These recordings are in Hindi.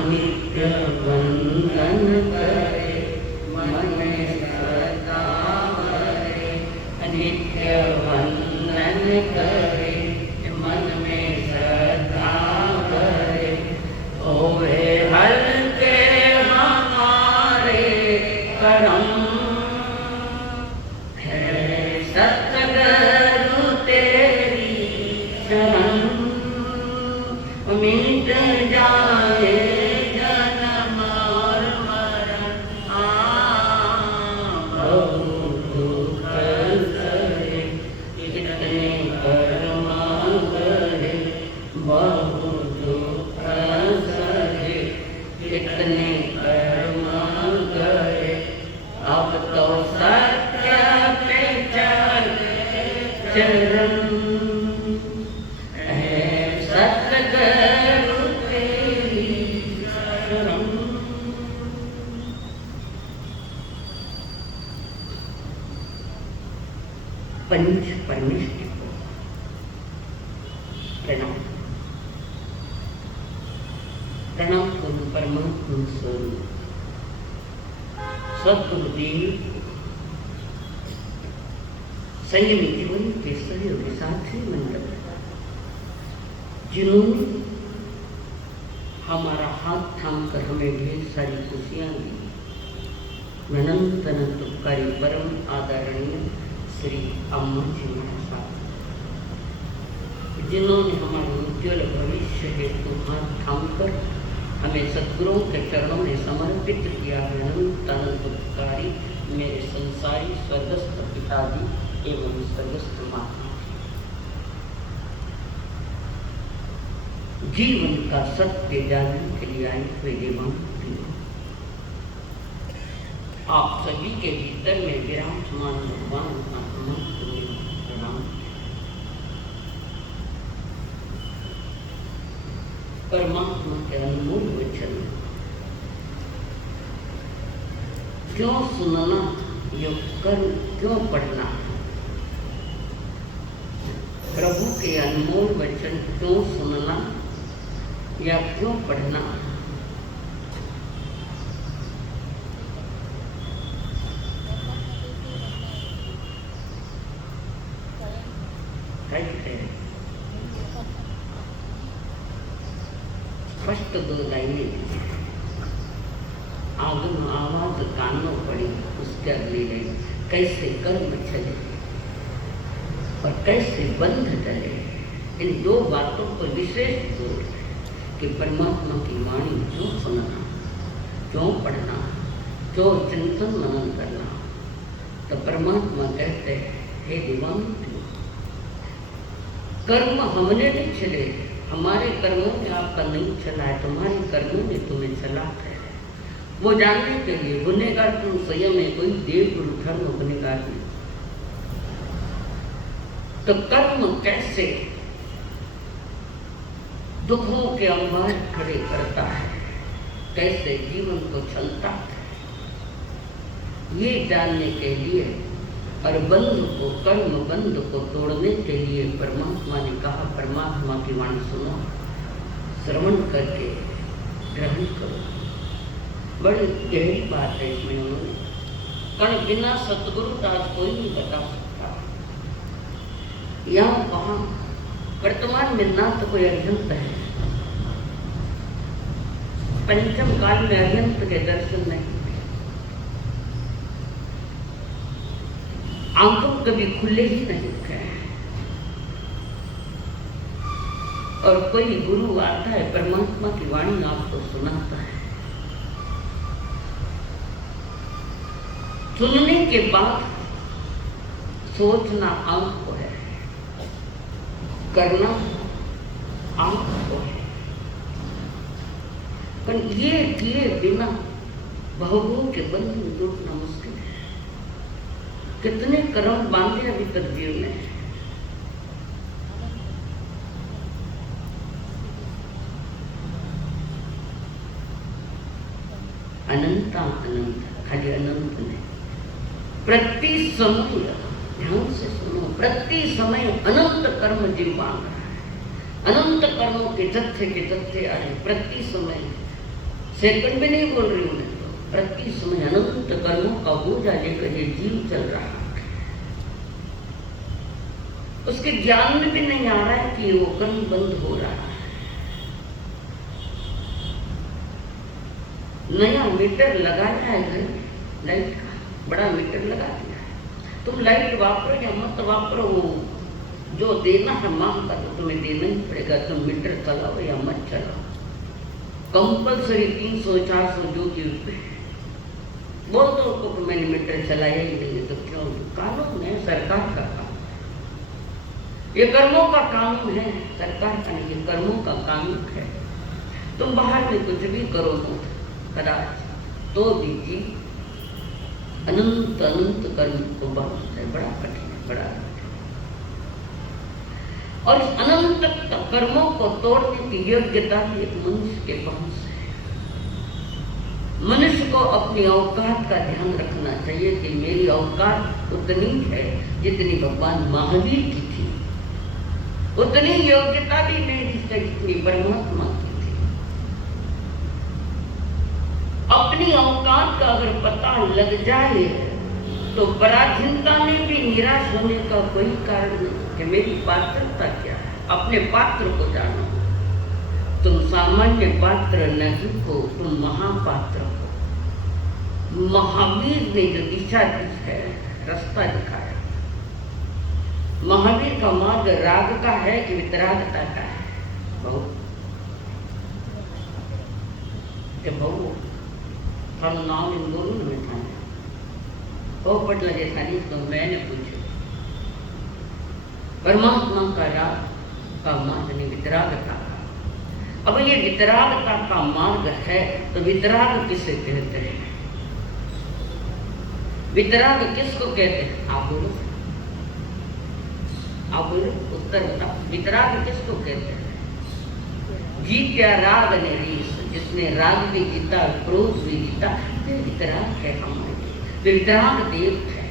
नित्य वंदन करे, मन में श्रद्धा भरे। नित्य वंदन करे, मन में श्रद्धा भरे। होवे हल्के हमारे करम, है सतगुरु तेरी शरण। मिट जाए जन्म और मरण, बहु दुख सहे कितने कर्म करे। बहु दुख सहे कितने कर्म करे। अब तो सत्य पे चले चरण, सतगुरु तेरी शरण। पंच परमेष्टि को प्रणाम। प्रणाम करूं परमात्मा स्वरूप सद्गुरुदेव, संयमी जीवन के सहयोगी साथी मंडल, जिन्होंने हमारा हाथ थाम कर हमें ढेर सारी खुशियाँ दी। अनंत अनंत उपकारी परम आदरणीय श्री अम्मा जी महाराज, जिन्होंने हमारे उज्ज्वल भविष्य हेतु हाथ थाम कर हमें सद्गुरुओं के चरणों में समर्पित किया है। अनंत अनंत उपकारी मेरे संसारी स्वर्गस्थ पिताजी एवं स्वर्गस्थ माता, जीवन का सत्य जानने के लिए आए हुए देवांग, आप सभी के भीतर में विराजमान भगवान आत्मा को प्रणाम। परमात्मा के अनमोल वचन क्यों सुनना, योग कर क्यों पढ़ना। प्रभु के अनमोल वचन क्यों सुनना या क्यों पढ़ना। स्पष्ट दो लाइनें, आगम आवाज कानों पड़ी, उसके अगली लाइन कैसे कर्म चले और कैसे बंध टले। इन दो बातों पर विशेष जोर है कि परमात्मा की वाणी क्यों सुनना, क्यों पढ़ना, क्यों चिंतन मनन करना। तो परमात्मा कहते हैं, हे दिवांग, कर्म हमने नहीं चले, हमारे कर्मों ने आपका नहीं चला है, तुम्हारे कर्मों ने तुम्हें चला है। वो जानने के लिए गुनेगार तुम स्वयं में, कोई देव गुरु धर्म गुनेगार नहीं। तो कर्म कैसे दुखों के अंबार खड़े करता है, कैसे जीवन को चलता है, ये जानने के लिए और बंध को, कर्म बंध को तोड़ने के लिए परमात्मा ने कहा, परमात्मा की वाणी सुनो, श्रवण करके ग्रहण करो। बड़ी गहरी बात है इसमें उन्होंने, कारण बिना सतगुरु का आज कोई नहीं बता सकता। यहाँ वहाँ वर्तमान में ना तो कोई अरिहंत है, पंचम काल में अरिहंत के दर्शन नहीं, आंखों कभी खुले ही नहीं थे। और कोई गुरु आता है, परमात्मा की वाणी आपको सुनाता है, सुनने के बाद सोचना आंख को है, करना आंख को है। पर ये किए बिना बहुओं के बंधन टूटना मुश्किल है। कितने कर्म बांधे अभी तक जीव में, अनंता अनंत, खाली अनंत नहीं, प्रति समय, ध्यान से सुनो, प्रति समय अनंत कर्म जीव बांध रहा है। अनंत कर्मों के जत्थे आ रहे प्रति समय। सेकंड भी नहीं बोल रही हूँ मैं तो, प्रति समय अनंत कर्मों का बोझा लेकर ये जीव चल रहा है। उसके ज्ञान में भी नहीं आ रहा है कि वो कर्म बंद हो रहा है। नया मीटर लगाया है घर, लाइट का बड़ा मीटर लगा दिया है। तुम लाइट वापरो या मत वापरो, जो देना है मांग का तो तुम्हें देना ही पड़ेगा। तुम मीटर चलाओ या मत चलाओ, कंपल्सरी 300-400 जो की रुपये बोल दो तो मैंने मीटर चलाया ही नहीं, तो क्यों? कानून है, सरकार का काम, ये कर्मों का कानून है, सरकार का नहीं, ये कर्मों का कानून है। तुम बाहर में कुछ भी करो कदाच तो भी जी अनंत अनंत कर्म को बहुत है, बड़ा कठिन है, बड़ा कठिन। और इस अनंत कर्मों को तोड़ने की योग्यता भी एक मनुष्य के पास है। मनुष्य को अपनी औकात का ध्यान रखना चाहिए कि मेरी औकात उतनी है जितनी भगवान महावीर की थी, उतनी योग्यता भी नहीं जितनी परमात्मा की थी। अपनी औकात का अगर पता लग जाए तो पराधीनता में भी निराश होने का कोई कारण नहीं कि मेरी पात्रता क्या है। अपने पात्र को जानो, तुम सामान्य पात्र नहीं हो, तुम महापात्र हो। महावीर ने जो दिशा दी है, रास्ता दिखाया। महावीर का मार्ग राग का है कि वितरागता का है? बहुत हम नाम इन दोनों में था, वो पट लगे था नहीं तो मैंने पूछा। परमात्मा का राग का मार्ग नहीं, वितरागता का। अब ये वितरागता का मार्ग है तो वितराग किसे कहते हैं? वितराग किसको कहते हैं? आप बोलो, आप बोलो, उत्तर बताओ। वितराग किसको कहते हैं? जीत्या राग ने रीस, जिसने राग भी जीता, क्रोध भी जीता, वे वितराग है हमारे। वे वितराग देव है,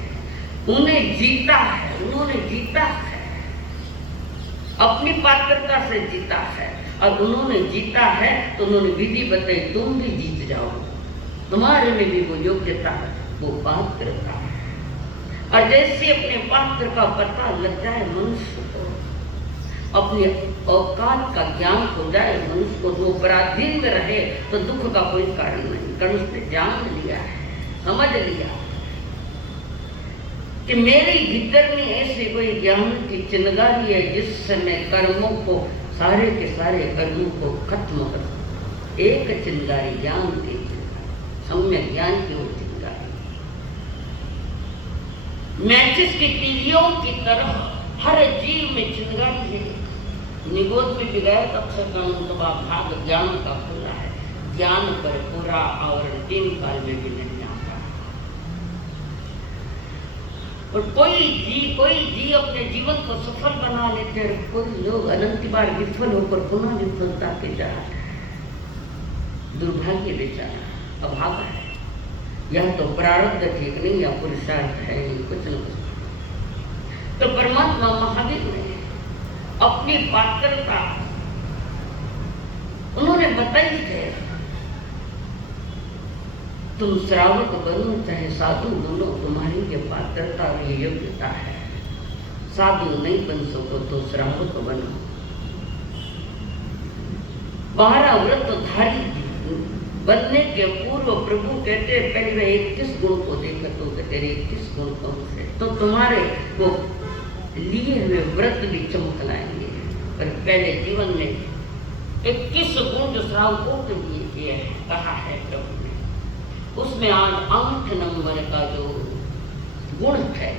उन्हें जीता है, उन्होंने जीता है, अपनी पात्रता से जीता है। और उन्होंने जीता है तो उन्होंने विधि बताई, तुम भी जीत जाओ, तुम्हारे में भी वो योग्यता है, वो पात्रता है। और जैसे अपने पात्र का पता लग जाए मनुष्य को, अपनी औकात का ज्ञान हो जाए मनुष्य को, जो पराधीन में रहे तो दुख का कोई कारण नहीं। कारण उसने जान लिया है, समझ लिया कि मेरे भीतर में ऐसे कोई ज्ञान की चिंगारी है जिससे मैं कर्मों को, सारे के सारे कर्मों को खत्म कर। एक चिंगारी ज्ञान की, सम्यक ज्ञान की वो चिंगारी, मैचिस की तीलियों की तरह हर जीव में चिंगारी है। निगोद में बिगाए तब से कानून का भाग ज्ञान का खुला है। ज्ञान पर पूरा आवरण 3 काल में भी नहीं आता। और कोई जी अपने जीवन को सफल बना लेते हैं, कोई लोग अनंत बार विफल होकर पुनः विफलता के जा रहे हैं। दुर्भाग्य बेचारा, अभागा है। यह तो प्रारब्ध ठीक नहीं या पुरुषार्थ है, कुछ न कुछ। तो परमात्मा महावीर ने अपनी पात्रता उन्होंने बताई है। तुम श्रावक बनो चाहे साधु बनो, तुम्हारी ये पात्रता और ये योग्यता है। साधु नहीं बन सको तो श्रावक बनो। 12 व्रतधारी बनने के पूर्व प्रभु कहते पहले वे 21 गुण को देखा, तो तेरे 21 गुण कौन से? तो तुम्हारे वो लिए हुए व्रत भी चमक लाएंगे। पर पहले जीवन में 21 गुण जो श्रावकों के लिए किए हैं, कहा है प्रभु ने, उसमें आज 8 नंबर का जो गुण है,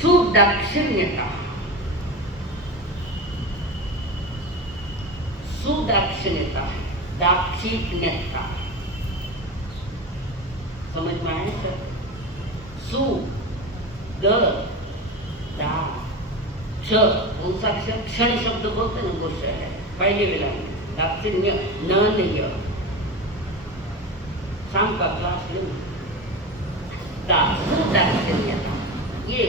सुदाक्षिण्यता। सुदाक्षिण्यता, दाक्षिण्यता, समझ में आए सर? सु द दा क्ष, कौन सा अक्षर? क्षण शब्द बोलते हैं, वो है पहले वेला में। दाक्षिण्य न नहीं, शाम का क्लास ले। दाक्षिण्यता, ये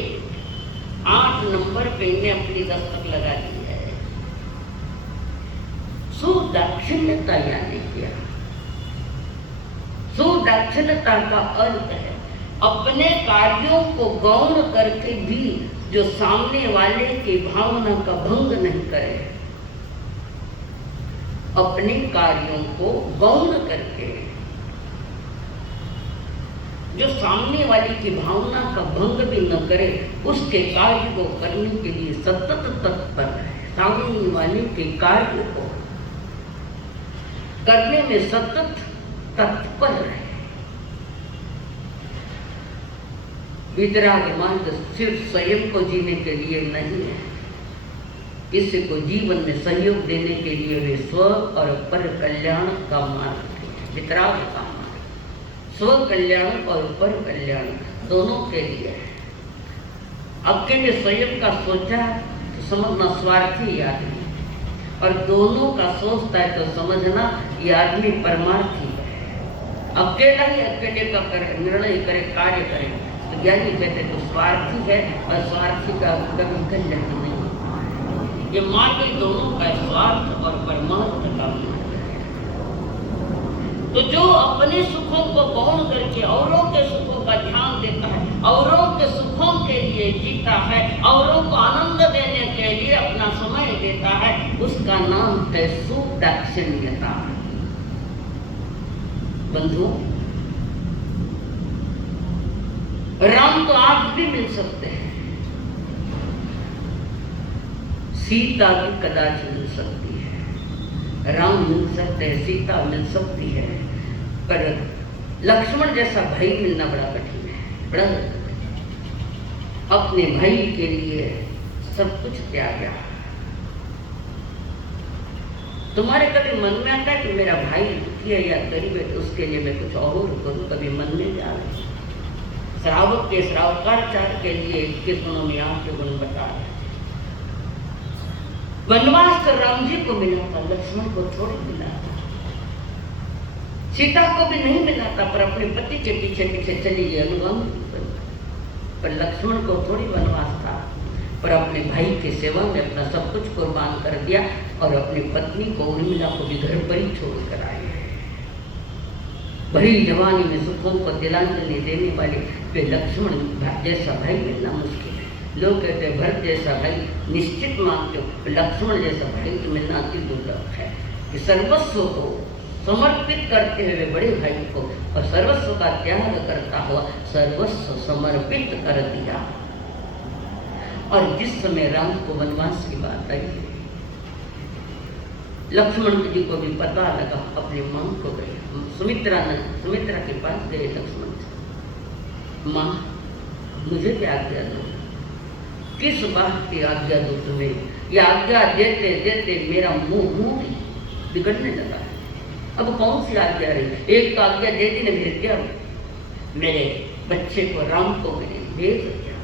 8 नंबर पे इन्हें अपनी दस्तक लगा दी है। सुदाक्षिण्यता यानी क्या? अचलता का अर्थ है अपने कार्यों को गौण करके भी जो सामने वाले की भावना का भंग नहीं करे, अपने कार्यों को गौण करके जो सामने वाली की भावना का भंग भी न करे, उसके कार्य को करने के लिए सतत तत्पर है। सामने वाले के कार्य को करने में सतत तत्पर है। वितराग मार्ग सिर्फ स्वयं को जीने के लिए नहीं है, किसी को जीवन में सहयोग देने के लिए वे स्व और पर कल्याण का मार्ग है। वितराग का मार्ग स्व कल्याण और पर कल्याण दोनों के लिए है। अकेले स्वयं का सोचा तो समझना स्वार्थी आदमी, और दोनों का सोचता है तो समझना ये आदमी परमार्थी है। अकेला ही अकेले का निर्णय करे, कार्य करे तो ज्ञानी कहते तो स्वार्थी है, और स्वार्थी का कभी कल्याण नहीं। ये मार्ग दोनों का स्वार्थ और परमार्थ का मार्ग है। तो जो अपने सुखों को गौण करके औरों के सुखों का ध्यान देता है, औरों के सुखों के लिए जीता है, औरों को आनंद देने के लिए अपना समय देता है, उसका नाम है सुदाक्षिण्यता। बंधुओं, राम तो आज भी मिल सकते हैं, सीता भी कदाचित मिल सकती है, राम मिल सकते हैं, सीता मिल सकती है, पर लक्ष्मण जैसा भाई मिलना बड़ा कठिन है, बड़ा अपने भाई के लिए सब कुछ त्यागा। तुम्हारे कभी मन में आता है कि मेरा भाई दुखी है या गरीब है, तो उसके लिए मैं कुछ और करूं? कभी मन में जा रहे श्रावक के श्रावकाचार्य के लिए 21 गुणों में आपके गुण बता रहे। वनवास तो राम जी को मिला था, लक्ष्मण को थोड़ी मिला था, सीता को भी नहीं मिला था, पर अपने पति के पीछे पीछे चली गई अनुगम। पर लक्ष्मण को थोड़ी वनवास था, पर अपने भाई की सेवा में अपना सब कुछ कुर्बान कर दिया, और अपनी पत्नी को उर्मिला को भी घर पर ही छोड़ कर आए। भरी जवानी में सुखों को तिलांजलि देने वाले वे लक्ष्मण जैसा भाई मिलना मुश्किल है। लोग कहते हैं भरत जैसा भाई निश्चित मानते हो, लक्ष्मण जैसा भाई मिलना अति दुर्लभ है। कि सर्वस्व को समर्पित करते हुए बड़े भाई को, और सर्वस्व का त्याग करता हुआ सर्वस्व समर्पित कर दिया। और जिस समय राम को वनवास की बात आई, लक्ष्मण जी को भी पता लगा, अपनी मां को गए, सुमित्रा के पास गए लक्ष्मण जी, मां मुझे भी आज्ञा दो। किस बात की आज्ञा दो तुम्हें? यह आज्ञा देते देते मेरा मुंह बिगड़ने लगा है। अब कौन सी आज्ञा रही? एक तो आज्ञा दे दी ने भेज दिया, मेरे बच्चे को राम को मैंने भेज दिया,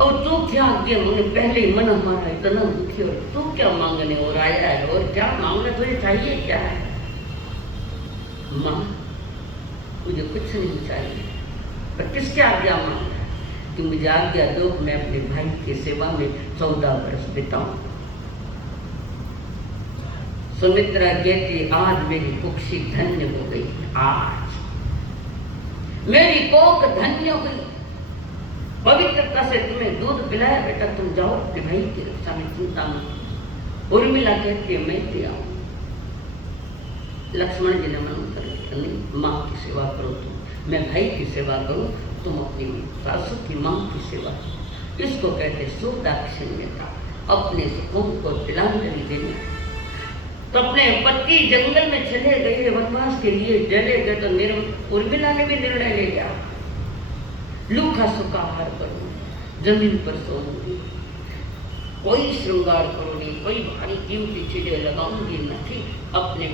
और तू क्या आज्ञा? मुझे पहले ही मन हमारा इतना दुखी, और तू क्या मांगने और आया है? और क्या मांगना तुझे चाहिए क्या है? मां मुझे कुछ नहीं चाहिए, पर किसकी आज्ञा मांग है कि मुझे आज्ञा दो, मैं अपने भाई की सेवा में 14 वर्ष बिताऊं। सुमित्रा कहती आज मेरी कुक्षी धन्य हो गई, आज मेरी कोख धन्य हुई, पवित्रता से तुम्हें दूध पिलाया, बेटा तुम जाओ अपने भाई की रक्षा में, चिंता मत। उर्मिला कहती है मैं भी आऊं। लक्ष्मण जी ने मन कर लिया, नहीं माँ की सेवा करो तुम, मैं भाई की सेवा करूं, तुम अपनी सासू की माँ की सेवा। इसको कहते सुदाक्षिण्यता, अपने सुखों को तिलांजलि देना। तो अपने पति जंगल में चले गए वनवास के लिए, चले गए तो उर्मिला ने भी निर्णय ले लिया, लूखा सूखा आहार करूंगी, जमीन पर सोऊंगी, कोई श्रृंगार करूंगी, कोई भारी कीमती चीजें लगाऊंगी नहीं, अपने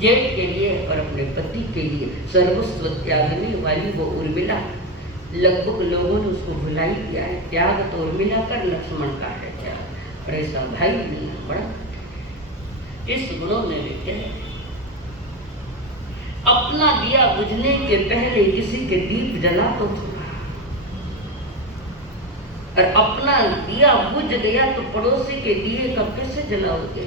जेठ के लिए और अपने पति के लिए सर्वस्व त्यागने वाली वो उर्मिला। लगभग लोगों ने उसको भुला ही दिया है, त्याग तो उर्मिला का, लक्ष्मण का है त्याग, और ऐसा भाई मिलना बड़ा इस गुणों में लिखे। अपना दिया बुझने के पहले किसी के दीप जला तो थोड़ा, और अपना दिया बुझ गया तो पड़ोसी के दिए का कैसे जलाओगे?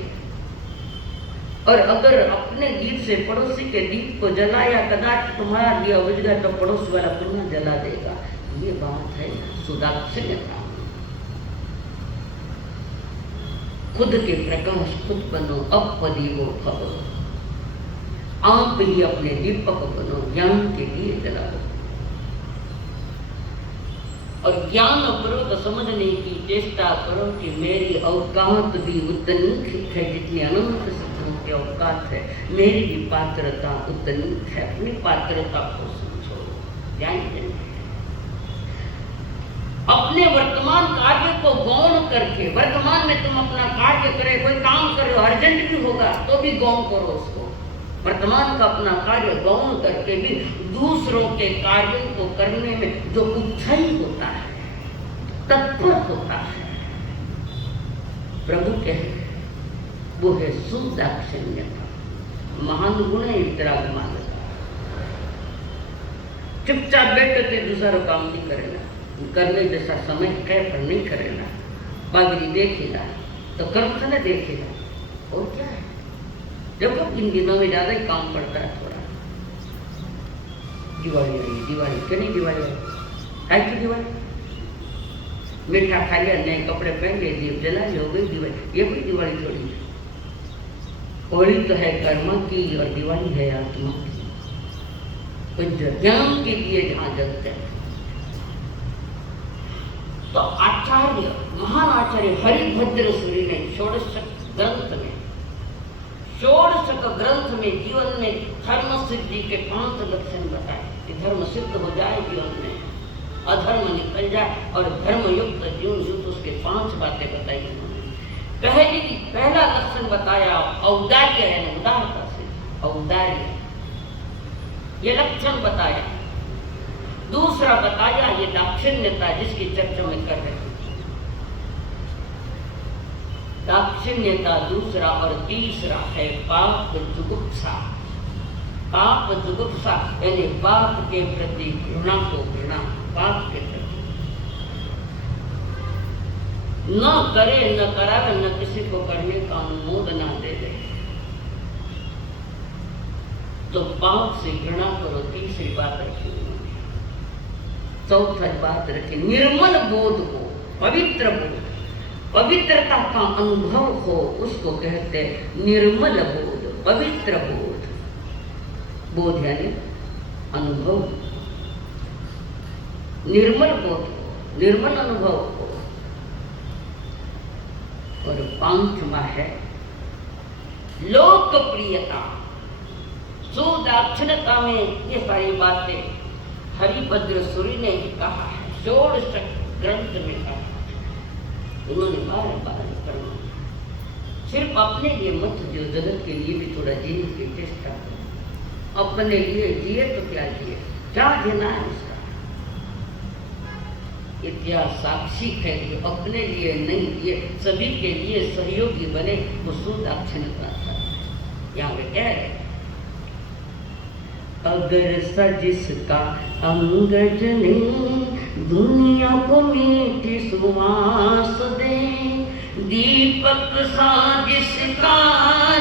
और अगर अपने दीप से पड़ोसी के दीप को जलाया, कदाच तुम्हारा दिया बुझ गया तो पड़ोस वाला पुनः जला देगा। ये बात है सुदाक्षिण्यता। खुद के प्रकाश खुद बनो, अपदीपो भव। आप ही अपने दीपक बनो, ज्ञान के लिए जलाओ। और ज्ञान पूर्वक समझने की चेष्टा करो कि मेरी औकात भी उतनी है जितनी अनंत सिद्धों की औकात है, मेरी भी पात्रता उतनी है। अपनी पात्रता को समझो, ध्यान देना। अपने वर्तमान कार्य को गौण करके, वर्तमान में तुम अपना कार्य करे, कोई काम कर रहे हो, अर्जेंट भी होगा तो भी गौण करो उसको। वर्तमान का अपना कार्य गौण करके भी दूसरों के कार्यों को करने में जो उत्साही होता है, तत्पर होता है, प्रभु कहे वो है सुदाक्षिण्यता। महान गुण है वितरागमानता। चुपचाप बैठे थे, दूसरा काम नहीं करेगा, करने जैसा समय है पर नहीं करेगा, बागरी देखेगा तो कर्म से न देखेगा। और क्या है, जब इन दिनों में ज्यादा ही काम पड़ता है थोड़ा। दिवाली आई, दिवाली क्यों नहीं दिवाली आई? की दिवाली मीठा खा लिया, नए कपड़े पहन लिए, दीप जला लिया, हो गई दिवाली। ये कोई दिवाली थोड़ी है। होली तो है कर्म की और दिवाली है आत्मा की। तो ज्ञान के लिए जहाँ जलते हैं। तो आचार्य, महान आचार्य हरिभद्र सूरी ने षोडशक ग्रंथ में जीवन में धर्म सिद्धि के 5 लक्षण बताए कि धर्म सिद्ध हो जाए जीवन में, अधर्म निकल जाए और धर्म युक्त जीवन युक्त, उसके 5 बातें बताई उन्होंने। पहला लक्षण बताया औदार्य है, उदारता से औदार्य, ये लक्षण बताया। दूसरा बताया ये दाक्षिण्यता जिसकी चर्चा में कर रहे हैं, दाक्षिण्यता दूसरा। और तीसरा है पाप जुगुप्सा। पाप जुगुप्सा यानी पाप के प्रति घृणा को घृणा, पाप के प्रति न करे, न करावे, न किसी को करने का अनुमोदन दे दे, तो पाप से घृणा करो। तीसरी बात रखी उन्होंने। चौथा बात रखी निर्मल बोध हो, पवित्र बोध, पवित्रता का अनुभव हो, उसको कहते हैं निर्मल बोध, पवित्र बोध। बोध यानी अनुभव, निर्मल बोध हो, निर्मल अनुभव हो। और 5वां है लोकप्रियता। सुदाक्षिण्यता में ये सारी बातें हरिभद्र सूरी ने ही कहा है, षोडश ग्रंथ में कहा। उन्होंने बार करना, सिर्फ अपने लिए मत जियो, जगत के लिए भी थोड़ा जीने की चेष्टा करो। अपने लिए जिए तो क्या जिए, क्या जीना है उसका। इतिहास साक्षी है कि अपने लिए नहीं जिए, सभी के लिए सहयोगी बने, वो सुदाक्षिण्यता था। यहाँ पे कह रहे अगर सजिसका अंगज नहीं, दुनिया को मीठी सुवास दे, दीपक सा जिसका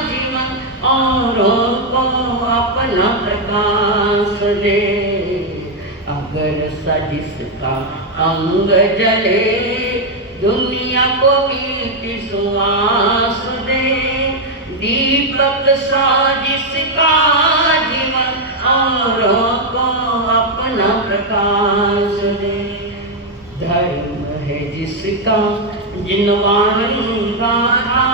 जीवन औरों को अपना प्रकाश दे। अगर सजिसका अंग जले, दुनिया को मीठी सुवास दे, दीपक सा जिसका जीवन औरों को अपना प्रकाश दे। धर्म है जिसका जिनवाणी गाथा,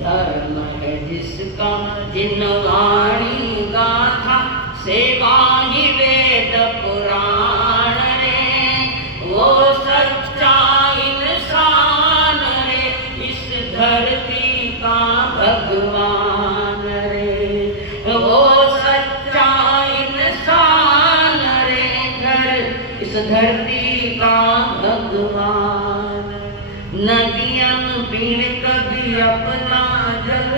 धर्म है जिसका जिनवाणी गाथा, सेवा ही वेद पुराण रे, वो सच्चा इंसान रे, इस धरती का भगवान रे, वो सच्चा इंसान रे, इस धरती का भगवान। नदियां पीण कभी अपना जल,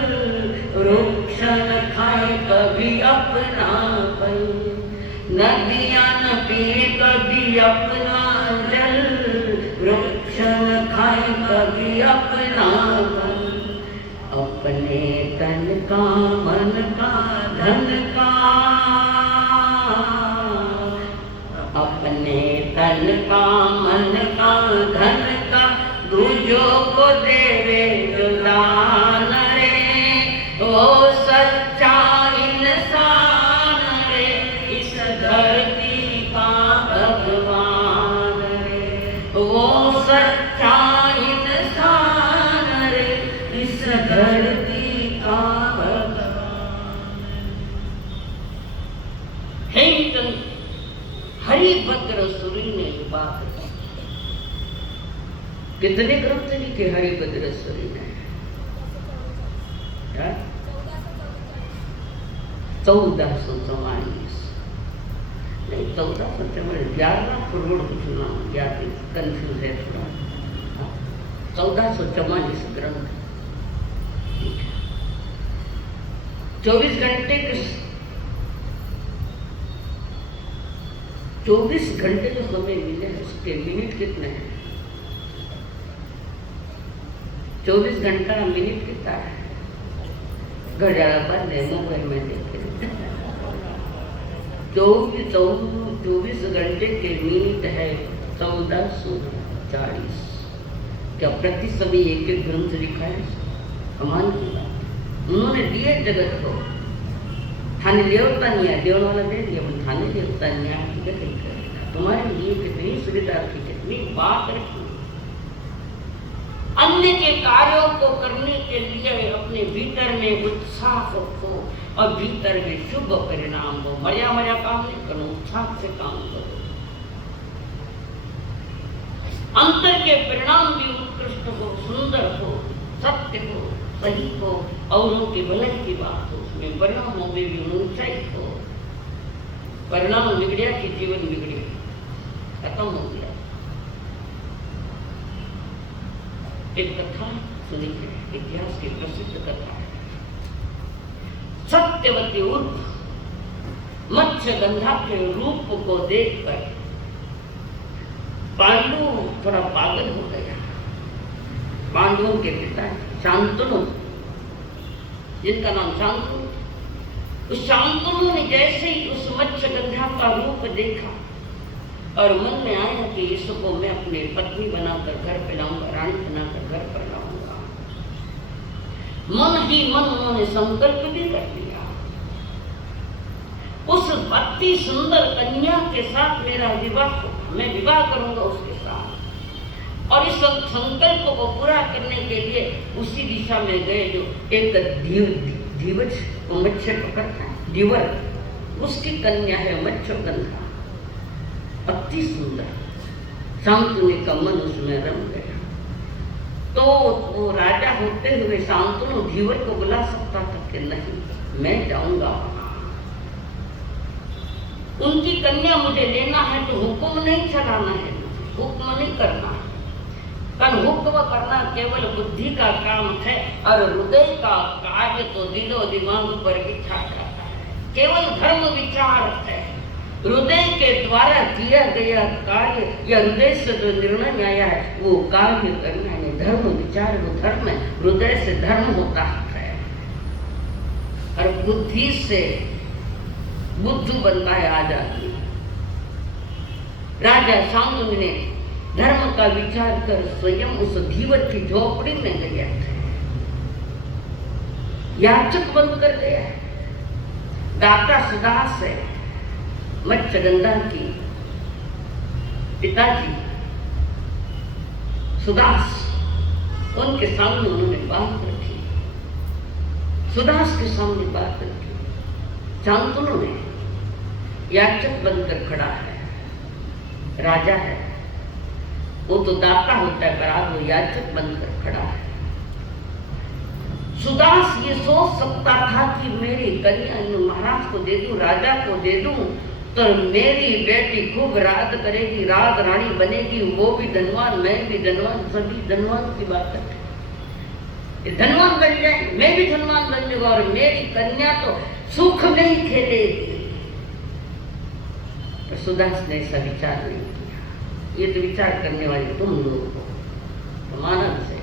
वृक्ष न खाए कभी अपना फल। नदियां पीण कभी अपना जल, वृक्ष न खाए कभी अपना फल। तन का मन का धन का, अपने तन का मन का धन का दूजों को देवे जो दान रे, वो सच्चा इंसान रे, इस धरती का भगवान रे, वो सच्चा इंसान रे, इस धरती का भगवान। हेमचंद हरिभद्र सूरी ने ये बात की। कितने ग्रंथ लिखे हरिभद्र सूरी ने? 1444 नहीं 1444, 11 करोड़ कुछ नाम याद कंफ्यूज है थोड़ा। 1444 ग्रंथ, 24 घंटे के 24 घंटे जो समय मिले हैं उसके मिनट कितने हैं? 24 घंटा मिनट कितना है? घड़ियाल बंद है, मोबाइल में देखे। 24 घंटे के मिनट है 1440। क्या प्रति समय एक एक ग्रंथ लिखा है? कमाल की बात। उन्होंने दिए जगत को, थाने देवता नहीं है, देवन वाला दे दिया, थाने देवता नहीं है, तुम्हारे लिए कितनी सुविधा थी, कितनी बात रखी। अन्य के कार्यों को करने के लिए अपने भीतर में उत्साह रखो और भीतर में शुभ परिणाम हो। मजा मजा काम नहीं करो, उत्साह से काम करो। अंतर के परिणाम भी उत्कृष्ट हो, सुंदर हो, सत्य हो, सही हो, औरों की भलाई की बात हो, उसमें परिणामों में भी ऊंचाई हो। परिणाम बिगड़िया कि जीवन बिगड़े, खत्म हो गया। एक कथा सुनी है, इतिहास की प्रसिद्ध कथा है। सत्यवती उर्फ मत्स्यगंधा के रूप को देखकर पांडु थोड़ा पागल हो गया। पांडवों के पिता शांतनु, जिनका नाम शांतनु, उस शांतनु ने जैसे ही उस मत्स्यगंधा का रूप देखा और मन में आया कि इसको मैं अपनी पत्नी बनाकर घर पे लाऊंगा, रानी बनाकर घर पर लाऊंगा। मन ही मन उन्होंने संकल्प भी कर लिया, उस अति सुंदर कन्या के साथ मेरा विवाह होगा, मैं विवाह करूंगा उसके साथ। और इस संकल्प को पूरा करने के लिए उसी दिशा में गए जो एक धीवज मत्स्य पकड़ता है, धीवर, उसकी कन्या है मत्स्यगंधा, अति सुंदर। शांतनु का मन उसमें रम गया। तो वो राजा होते हुए शांतनु धीवर को बुला सकता था कि नहीं, मैं जाऊंगा वहां, उनकी कन्या मुझे लेना है तो हुक्म नहीं चलाना है, हुक्म नहीं करना है। कारण हुक्म करना केवल बुद्धि का काम है और हृदय का कार्य तो दिलो दिमाग पर बिछा जाता है। केवल धर्म विचार है, हृदय के द्वारा किया गया कार्य या हृदय से जो निर्णय आया है वो कार्य करना है। धर्म विचार वो धर्म है, हृदय से धर्म होता है और बुद्धि से बुद्धू बनता है आजादी। राजा शांतनु ने धर्म का विचार कर स्वयं उस धीवर की झोपड़ी में गया था, याचक बंद कर गया है। दाता सुदास है, मत्स्यगंधा की पिताजी सुदास, उनके सामने उन्होंने बात रखी, सुदास के सामने बात रखी। शांतनु ने याचक बनकर खड़ा है, राजा है, वो तो दाता होता है, पर आज वो याचक बनकर खड़ा है। सुदास ये सोच सकता था कि मेरी कन्या महाराज को दे दूं, राजा को दे दूं, तो मेरी बेटी खूब राज करेगी, राज रानी बनेगी, वो भी धनवान, मैं भी धनवान, सभी धनवान की बात है। धनवान बन जाए, मैं भी धनवान बन जाऊंगा और मेरी कन्या तो सुख में ही खेलेगी। तो सुदास ने ऐसा विचार नहीं किया। ये तो विचार करने वाले तुम लोग हो, मानव से।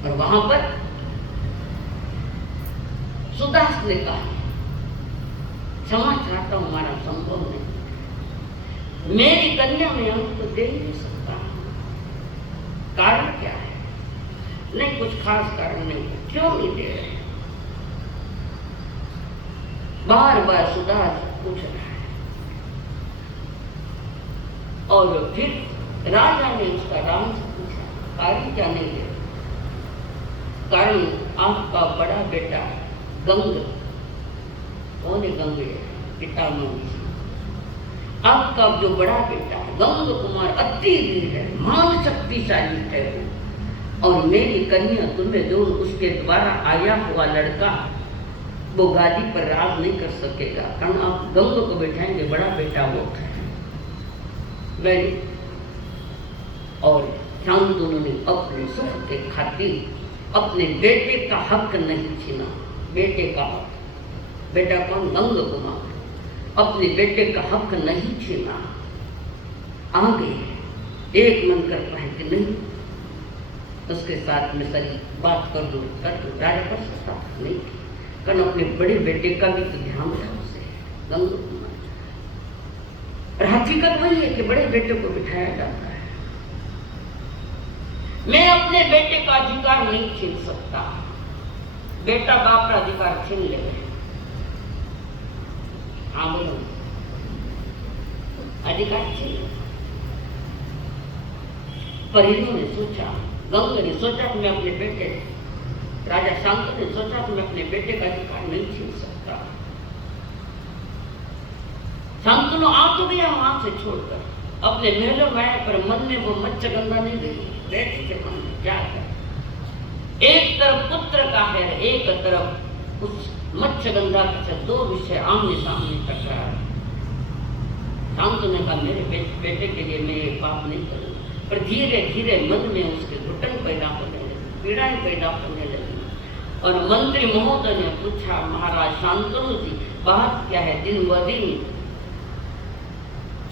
और वहां पर सुदास ने कहा, क्षमा चाहता हूं, हमारा संभव नहीं, मेरी कन्या में अंक तो दे नहीं सकता। कारण क्या है? नहीं, कुछ खास कारण नहीं है। क्यों नहीं दे रहे? बार बार सुदास पूछ रहा है। और फिर राजा ने उसका राम से पूछा, कारण क्या नहीं दे? कारण आपका बड़ा बेटा गंग, कौन है गंग? पितामह। आपका जो बड़ा बेटा गंग कुमार अति वीर है, महान शक्तिशाली है वो, और मेरी कन्या तुम्हें दो, उसके द्वारा आया हुआ लड़का वो गादी पर राज नहीं कर सकेगा, कारण आप गंग को बैठाएंगे, बड़ा बेटा वो है। वही और शांतनु ने अपने सुख के खातिर अपने बेटे का हक नहीं छीना। बेटे का हक, बेटा कौन? गंग कुमार। अपने बेटे का हक नहीं छीना। आगे एक मन करता है कि नहीं, उसके साथ में सारी बात कर दो, राजा कर सकता नहीं, कारण अपने बड़े बेटे का भी तो ध्यान था उसे, गंग कुमार। और हकीकत वही है कि बड़े बेटे को बिठाया जाता है। मैं अपने बेटे का अधिकार नहीं छीन सकता, बेटा बाप का अधिकार छीन ले। हाँ बोलो, अधिकार छीन ले। पर इन्होंने सोचा, गंग ने सोचा कि मैं अपने बेटे, राजा शांतनु ने सोचा कि मैं अपने बेटे का अधिकार नहीं छीन सकता। शांतनु आ तो गया वहां से छोड़कर, अपने महलों में आया, पर मन में वो मत्स्यगंधा नहीं गई। बैठ के मन में क्या कर, एक तरफ पुत्र का है, एक तरफ उस मत्स्यगंधा के, दो विषय आमने सामने टकरा रहे। शांतनु ने कहा, मेरे बेटे के लिए मैं ये पाप नहीं करूंगा, पर धीरे धीरे मन में उसके घुटन पैदा होने लगी, पीड़ाएं पैदा होने लगी। और मंत्री महोदय ने पूछा, महाराज शांतनु जी, बात क्या है? दिन ब दिन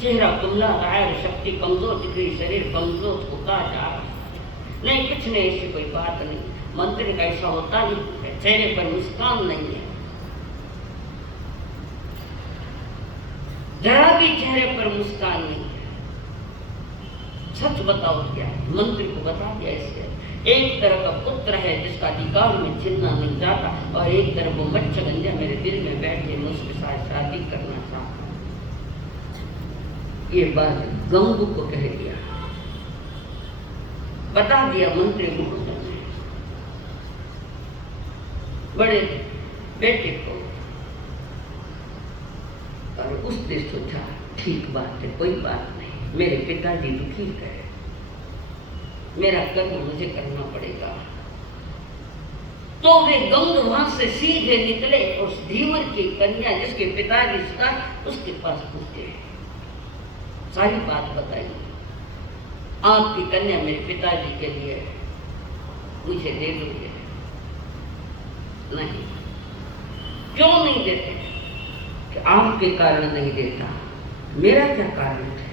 चेहरा कुमला रहा है, शक्ति कमजोर दिख रही, शरीर कमजोर होता जा रहा है। नहीं, कुछ नहीं, ऐसी कोई बात नहीं। मंत्री का ऐसा होता नहीं है, चेहरे पर मुस्कान नहीं है, जरा भी चेहरे पर मुस्कान नहीं है। सच बताओ क्या है? मंत्री को बता दिया इससे, एक तरह का पुत्र है जिसका अधिकार में छीनना नहीं चाहता, और एक तरफ वो मत्स्यगंधा मेरे दिल में बैठे, मैं उसके साथ शादी करना चाहता हूं। ये बात गंग को कह दिया, बता दिया मंत्री महोदय ने बड़े बेटे को। और उसने सोचा, ठीक बात है, कोई बात नहीं, मेरे पिताजी दुखी है, मेरा कर्म मुझे करना पड़ेगा। तो वे गंग वहां से सीधे निकले और धीवर की कन्या जिसके पिताजी था उसके पास पहुंचे, सारी बात बताई। आपकी कन्या मेरे पिताजी के लिए, मुझे दे दोगे? नहीं। क्यों नहीं देते? कि आपके कारण नहीं देता, मेरा क्या कारण है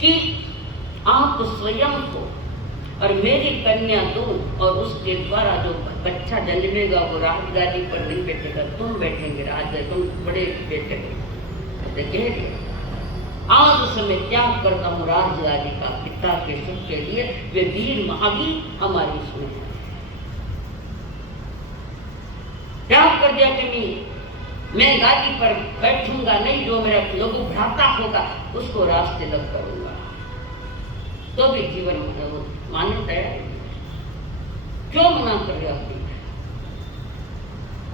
कि आप स्वयं को और मेरी कन्या दो, और उसके द्वारा जो बच्चा जन्मेगा वो राजगादी पर नहीं बैठेगा, तुम बैठेंगे राज, तुम बड़े बेटे हो। आज समय त्याग करता हूँ राजगादी का, पिता के सुख के लिए। वे वीर महावीर हमारी इसमें त्याग कर दिया कि मैं गादी पर बैठूंगा नहीं, जो मेरा लघु भ्राता होगा उसको रास्ते लग करूंगा। तो भी जीवन मानने तैयार, क्यों मना कर रहे हो?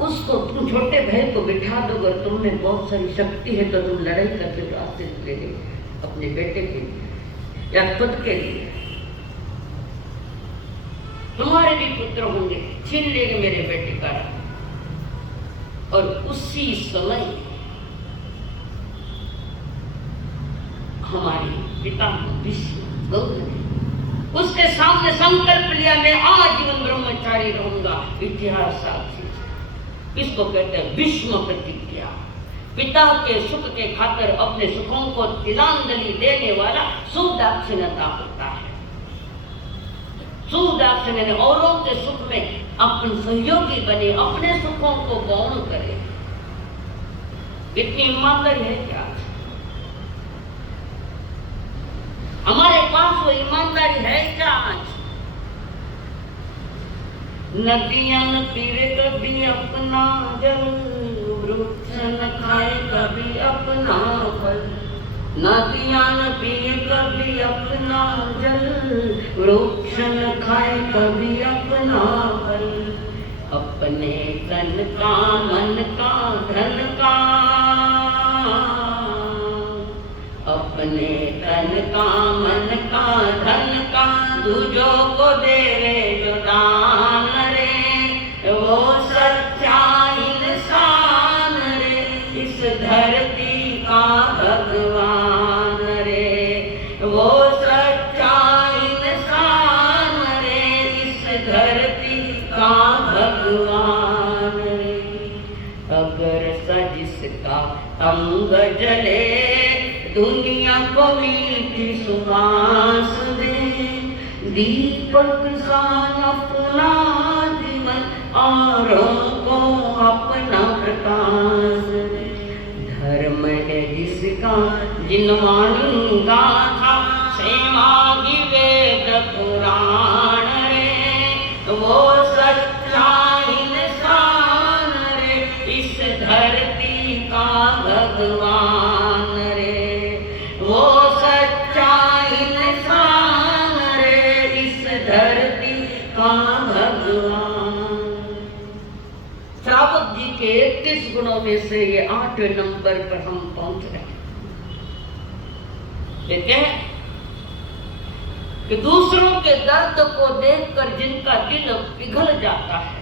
उसको तुम छोटे भाई को बिठा दो, अगर तुम में बहुत सारी शक्ति है तो तुम लड़ाई करके रास्ते निकलेंगे अपने बेटे के लिए या खुद के लिए। तुम्हारे भी पुत्र होंगे, छीन लेंगे मेरे बेटे का। और उसी समय हमारे पिता विष्णु ने उसके सामने संकल्प लिया, मैं आजीवन ब्रह्मचारी रहूंगा। इतिहास साक्षी, इसको कहते हैं भीष्म प्रतिज्ञा। पिता के सुख के खातिर अपने सुखों को तिलांजलि देने वाला सुदाक्षिण्यता होता है। सुदाक्षिण्य यानी औरों के सुख में अपन सहयोगी बने, अपने सुखों को गौण करे। इतनी ईमानदारी है क्या? हमारे पास वो ईमानदारी है क्या आज? नदियां न पीवे कभी अपना जल, वृक्ष न खाए कभी अपना फल। नदियां न पिए कभी अपना जल, वृक्ष न खाए कभी अपना फल। अपने तन का मन का धन का, अपने तन का मन का धन का, दूजों को देवे जो दान रे, वो सच्चा इंसान रे, इस धरती का भगवान रे। वो सच्चा इंसान रे, इस धरती का भगवान रे। अगर सजिसका अंग जले, दुनिया को मीठी सुवास दे। दीपक सा अपना जीवन, औरों को अपना प्रकाश दे। धर्म है जिसका जिनवाणी गाथा, सेवा की वेद पुराण रे। वो सच्चा इंसान रे, इस धरती का भगवान रे। वो सच्चा इंसान रे, इस धरती का भगवान। श्रावक जी के 31 गुणों में से ये 8वें नंबर पर हम पहुंच रहे हैं। देखते हैं कि दूसरों के दर्द को देखकर जिनका दिल पिघल जाता है,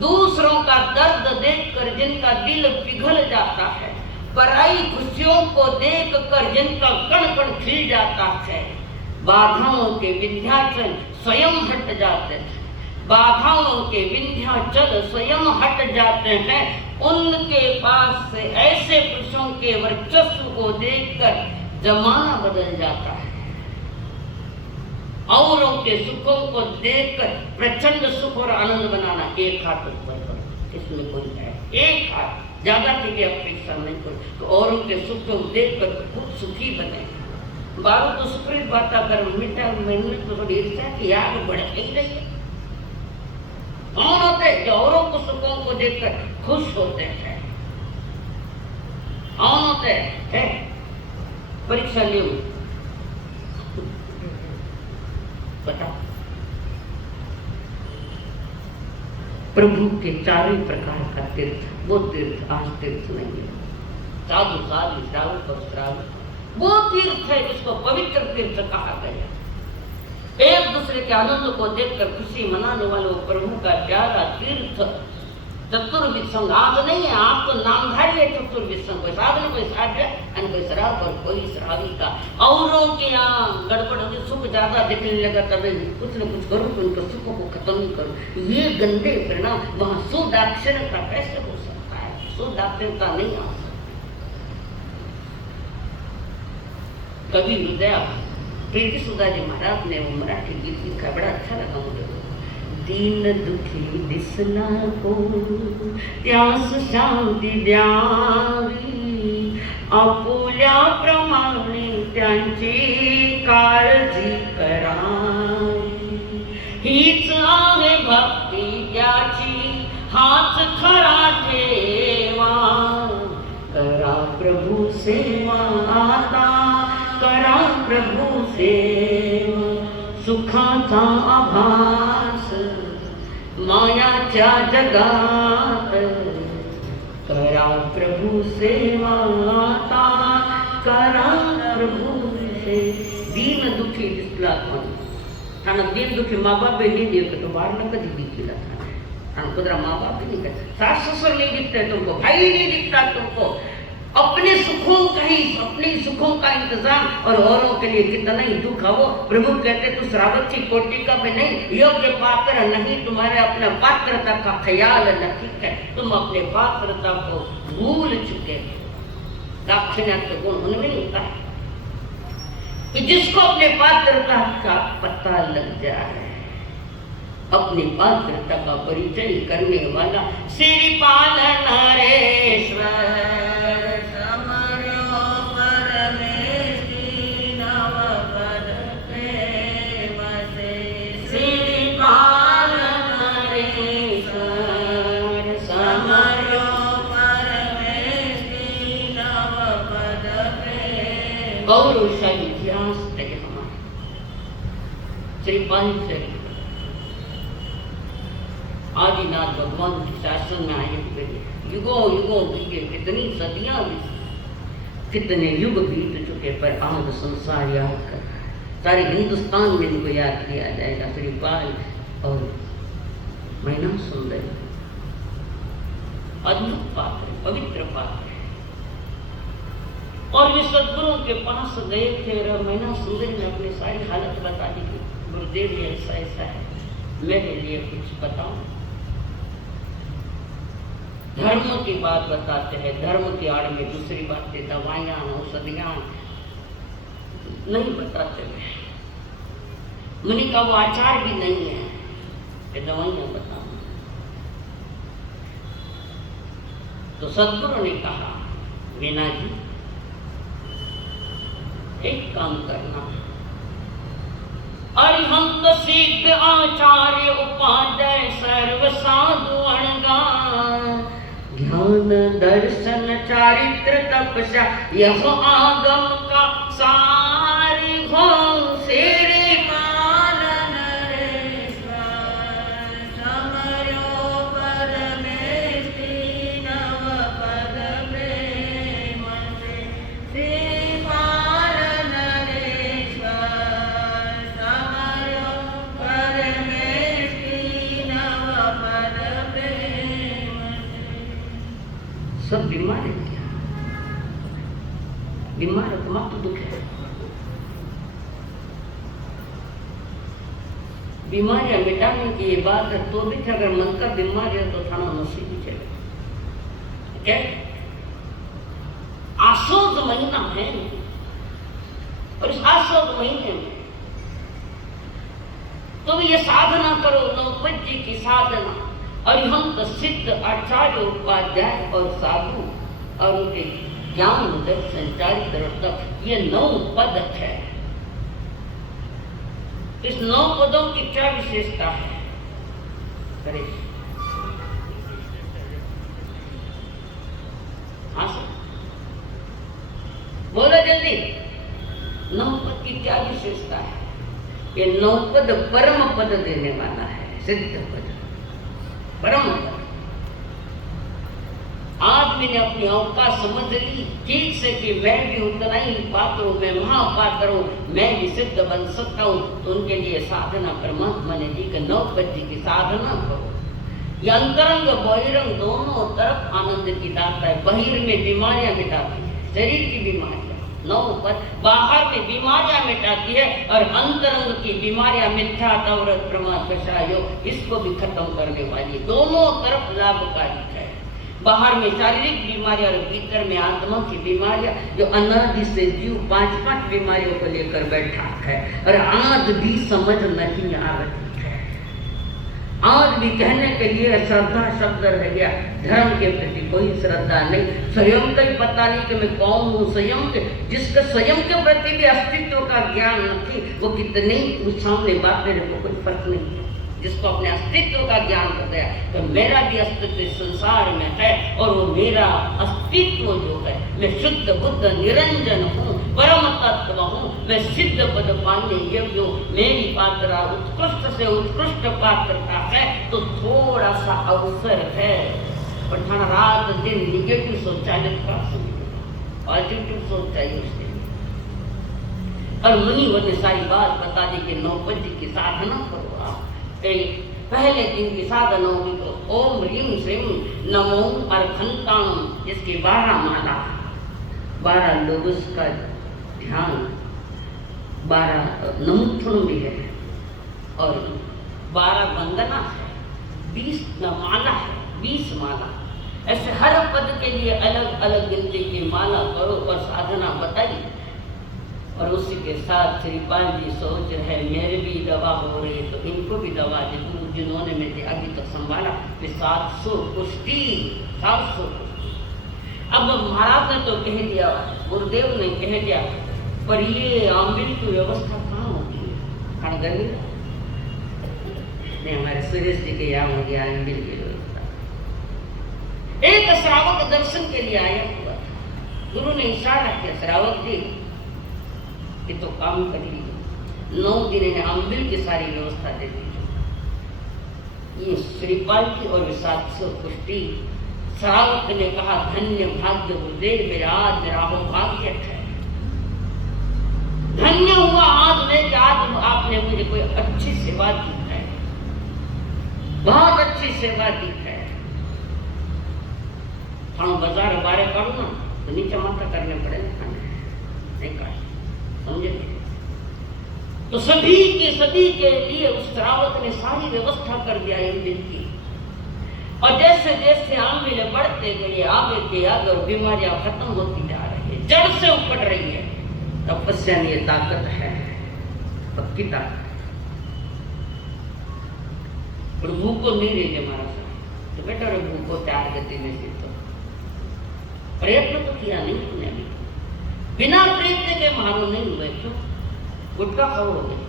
दूसरों का दर्द देखकर जिनका दिल पिघल जाता है, पराई खुशियों को देखकर जिनका कण कण खिल जाता है, बाधाओं के विंध्याचल स्वयं हट जाते हैं, बाधाओं के विंध्याचल स्वयं हट जाते हैं, उनके पास से ऐसे पुरुषों के वर्चस्व को देखकर जमाना बदल जाता है। औरों के सुखों को देखकर प्रचंड सुख और आनंद बनाना। एक हाथ ऊपर करो, इसमें कोई है, एक हाथ, ज्यादा की अपेक्षा नहीं करो। तो औरों के सुख को देखकर खुद सुखी बने। बारू तो सुप्रीत बात कर मिटा मैंने तो थोड़ी ईर्ष्या की आग बढ़ ही रही है। कौन होते हैं जो औरों को सुखों को देखकर खुश होते हैं? कौन होते हैं? परीक्षा लियो बता। प्रभु के चारों प्रकार का तीर्थ, वो तीर्थ आज तीर्थ नहीं है। साधु साधु श्रावक और श्रावक वो तीर्थ है जिसको पवित्र तीर्थ कहा गया। एक दूसरे के आनंद को देखकर खुशी मनाने वाले वो प्रभु का प्यारा तीर्थ चतुर्विध संघ। आज नहीं है, आप तो नामधारी है चतुर्विध संघ। कोई साधन, कोई साध्य, कोई शराब और कोई शराबी का। औरों के यहाँ गड़बड़ होगी, सुख ज्यादा दिखने लगा, तब कुछ न कुछ करूँ तो उनके सुखों को खत्म नहीं करूँ। ये गंदे परिणाम वहाँ सुदाक्षिण्यता कैसे हो सकता है? सुदाक्षिण्यता नहीं आ सकती। कवि हृदय प्रीति सुधा जी महाराज ने वो मराठी गीत लिखा, बड़ा अच्छा लगा मुझे। दीन दुखी दिसला को त्यास शांती द्यावी, आपुल्या प्रमाणे त्यांची काळजी करावी। हीच आहे भक्ती त्याची, हाच खरा ठेवा। करा प्रभु सेवा आता, करा प्रभु सेवा। सुखाचा आभास मायाच्या जगात, करा प्रभु सेवा आता, करा प्रभु सेवा। दीन दुखी दिसला पण दीन दुखी माँ बाप भी नहीं दिए तो बाहर न कभी दिखेगा था। खुदरा माँ बाप भी नहीं करते, सास ससुर नहीं दिखते तुमको, भाई नहीं दिखता तुमको। अपने सुखों का ही, अपने सुखों का इंतजाम और औरों के लिए कितना ही दुख है वो। प्रभु कहते तू श्रावक की कोटि का भी नहीं, योग्य पात्र नहीं, तुम्हारे अपने पात्रता का ख्याल नहीं है, तुम अपने पात्रता को भूल चुके हो। दाक्षिणात्य गुण उनमें नहीं होता है। कि जिसको अपने पात्रता का पता लग जाए, अपनी पात्रता का परिचय करने वाला श्रीपाल नरेश्वर समरो परमेशी नवपद प्रेम से। श्रीपाल नरेश्वर समरो परमेशी नवपद प्रेम। गौरवशाली इतिहास है हमारा श्री पंचचरित्र। आदिनाथ भगवान के शासन में आए हुए युगों युगों बीते, कितनी सदियां बीती, कितने युग बीत चुके, पर आज संसार याद कर रहा है। सारे हिंदुस्तान में इनको याद किया जाएगा। श्रीपाल और मैना सुंदरी अद्भुत पात्र, पवित्र पात्र। और वे सदगुरुओं के पास गए थे और मैना सुंदरी ने अपनी सारी हालत बता दी कि गुरुदेव ये ऐसा ऐसा है, मेरे लिए कुछ बताओ। धर्म की बात बताते हैं, धर्म की आड़ में दूसरी बातें, दवाइयाँ औषधियाँ नहीं बताते हैं। मुनि का वो आचार भी नहीं है कि दवाइयाँ बताओ। तो सदगुरु ने कहा, मीना जी एक काम करना, अरिहंत सिद्ध आचार्य उपाध्याय सर्व साधु अणगान, ध्यान दर्शन चारित्र तपस्या यह आगम का सारी हो। श्रीपाल नरेश्वर समरो परमेशी नवपद प्रेम से। श्रीपाल नरेश्वर समरो परमेशी नवपद प्रेम से। सब बीमार है क्या? बीमार है, तुम्हारा दुख है। बीमारियां मिटाने की ये बात है, तो भी अगर मन का बीमार है तो थाना नसीब ही चले। क्या आसोद महीना है, और इस आसोद महीने में तो भी ये साधना करो, नौपद जी की साधना, अरिहंत सिद्ध आचार्य उपाध्याय और साधु और उनके ज्ञान दर्शन चारित्र तप, ये 9 पद है। इस 9 पदों की क्या विशेषता है? हाँ सर बोलो जल्दी। 9 पद की क्या विशेषता है? ये 9 पद परम पद देने वाला है, सिद्ध पद, परम पद। आदमी ने अपनी औकात समझ ली ठीक से कि मैं भी उतना ही पात्र हूँ, मैं महापात्र हूँ, मैं भी सिद्ध बन सकता हूँ। तो उनके लिए साधना परमात्मा ने दी कि 9 पद की साधना करो। ये अंतरंग बहिरंग दोनों तरफ आनंद की दाता है। बहिर में बीमारियां मिटाती है, शरीर की बीमारियां, 9 पद बाहर में बीमारियां मिटाती है, और अंतरंग की बीमारियां मिथ्या तवरत प्रमाद कषायो, इसको भी खत्म करने वाली, दोनों तरफ लाभकारी है। बाहर में शारीरिक बीमारियां और भीतर में आत्मा की बीमारियां, जो अनादि से जीव 5-5 बीमारियों को लेकर बैठा है, और आज भी समझ नहीं आ रही है। आज भी कहने के लिए श्रद्धा शब्द रह गया, धर्म के प्रति कोई श्रद्धा नहीं। स्वयं का ही पता नहीं कि मैं कौन हूँ। स्वयं के, जिसका स्वयं के प्रति भी अस्तित्व का ज्ञान नहीं, वो कितने सामने बात मेरे को कोई फर्क नहीं है। जिसको अपने अस्तित्व का ज्ञान हो गया तो मेरा भी अस्तित्व संसार में है, और वो मेरा अस्तित्व जो है, मैं शुद्ध बुद्ध निरंजन हूँ, परम तत्व हूँ, मैं सिद्ध पद पाने योग्य हूँ। मेरी पात्रता उत्कृष्ट से उत्कृष्ट पात्रता है, तो थोड़ा सा अवसर है। पर रात दिन निगेटिव सोचा पॉजिटिव सोच चाहिए उसके लिए। और मुनिवर ने सारी बात बता दी कि 9 पद की साधना करो। पहले दिन की साधना होगी तो ओम ह्रीम श्रीम नमो अर्घंताम, जिसकी 12 माला, 12 लोग उसका ध्यान, 12 नमुथुन भी है, और 12 वंदना है, 20 माला है, 20 माला। ऐसे हर पद के लिए अलग अलग गिनती की माला करो और साधना बताइए। और उसी के साथ श्रीपाल जी सोच रहे मेरे भी दवा हो रही है तो इनको भी दवा दे दूँ, जिन्होंने मुझे अभी तक संभाला कि 700 कुश्ती 700 कुश्ती। अब महाराज ने तो कह दिया, गुरुदेव ने कह दिया, पर ये आम्बिल की व्यवस्था कहाँ होती है? खड़गनी नहीं, हमारे सुरेश जी के यहाँ हो गया आम्बिल की व्यवस्था। एक श्रावक दर्शन के लिए आया हुआ था, गुरु ने इशारा किया, श्रावक जी ये तो काम करिए, 9 दिन इन्हें अम्बिल की सारी व्यवस्था दे दीजिए। ये श्रीपाल की और 700 कुश्ती। श्रावक ने कहा धन्य भाग्य गुरुदेव, मेरा आज मेरा भाग्य है, धन्य हुआ आज मैं कि आज आपने मुझे कोई अच्छी सेवा दी है, बहुत अच्छी सेवा दी है। हम बाजार बारे करूँ ना तो नीचे माथा करने पड़ेगा, नहीं कर समझे? तो सभी के लिए उस श्रावक ने सारी व्यवस्था कर दिया एक दिन की। और जैसे जैसे आमिल बढ़ते गए आगे के आगे और बीमारियां खत्म होती जा रही है, जड़ से उपड़ रही है। तपस्या में ये ताकत है, पक्की ताकत। प्रभु को नहीं रही महाराज तो बेटा प्रभु को 4 गति में से तो प्रयत्न तो किया नहीं तुमने अभी, बिना प्रयत्न के मानो नहीं हुए, क्यों? गुटका खाओ हो गए,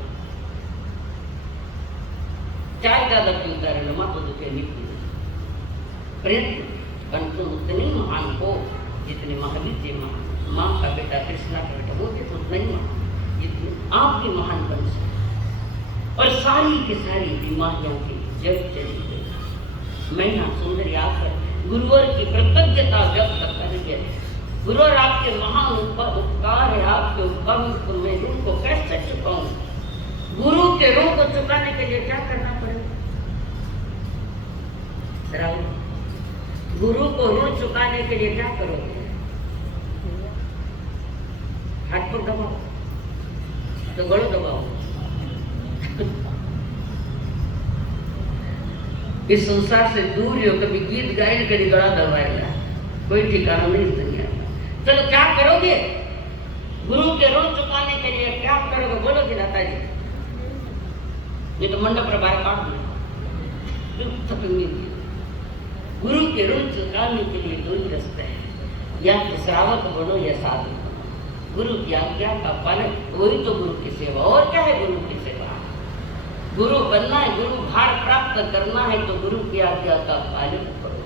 चाय ज्यादा पीता रहे, माँ तो दुखे नहीं पी। प्रयत्न कंठ उतने महान हो जितने महावीर जी महान, माँ का बेटा कृष्णा का बेटा वो भी तो उतना ही महान जितने आप भी महान बन सकते। और सारी की सारी बीमारियों की जड़ चली गई। मैं सुंदर आकर गुरुवर की कृतज्ञता व्यक्त करेंगे। गुरुवर आपके महान उपकार है, आपके उपकार को मैं उनको कैसे चुकाऊं? गुरु के ऋण को चुकाने के लिए क्या करना पड़ेगा? गुरु को ऋण चुकाने के लिए क्या करोगे? हाथ पर दबाओ तो गड़ो दबाओ। इस संसार से दूर हो, कभी गीत गाए कभी गला दबाएगा, कोई ठिकाना नहीं इस दुनिया में। चलो क्या करोगे? गुरु के ऋण चुकाने के लिए क्या करोगे? बोलो कि दाता जी, ये तो मंडप पर बाहर काट दो। गुरु के ऋण चुकाने के लिए 2 ही रास्ते हैं, या तो श्रावक बनो या साधु बनो। गुरु की आज्ञा का पालन, वही तो गुरु की सेवा। और क्या है गुरु की सेवा? गुरु बनना है, गुरु भार प्राप्त करना है तो गुरु की आज्ञा का पालन करो।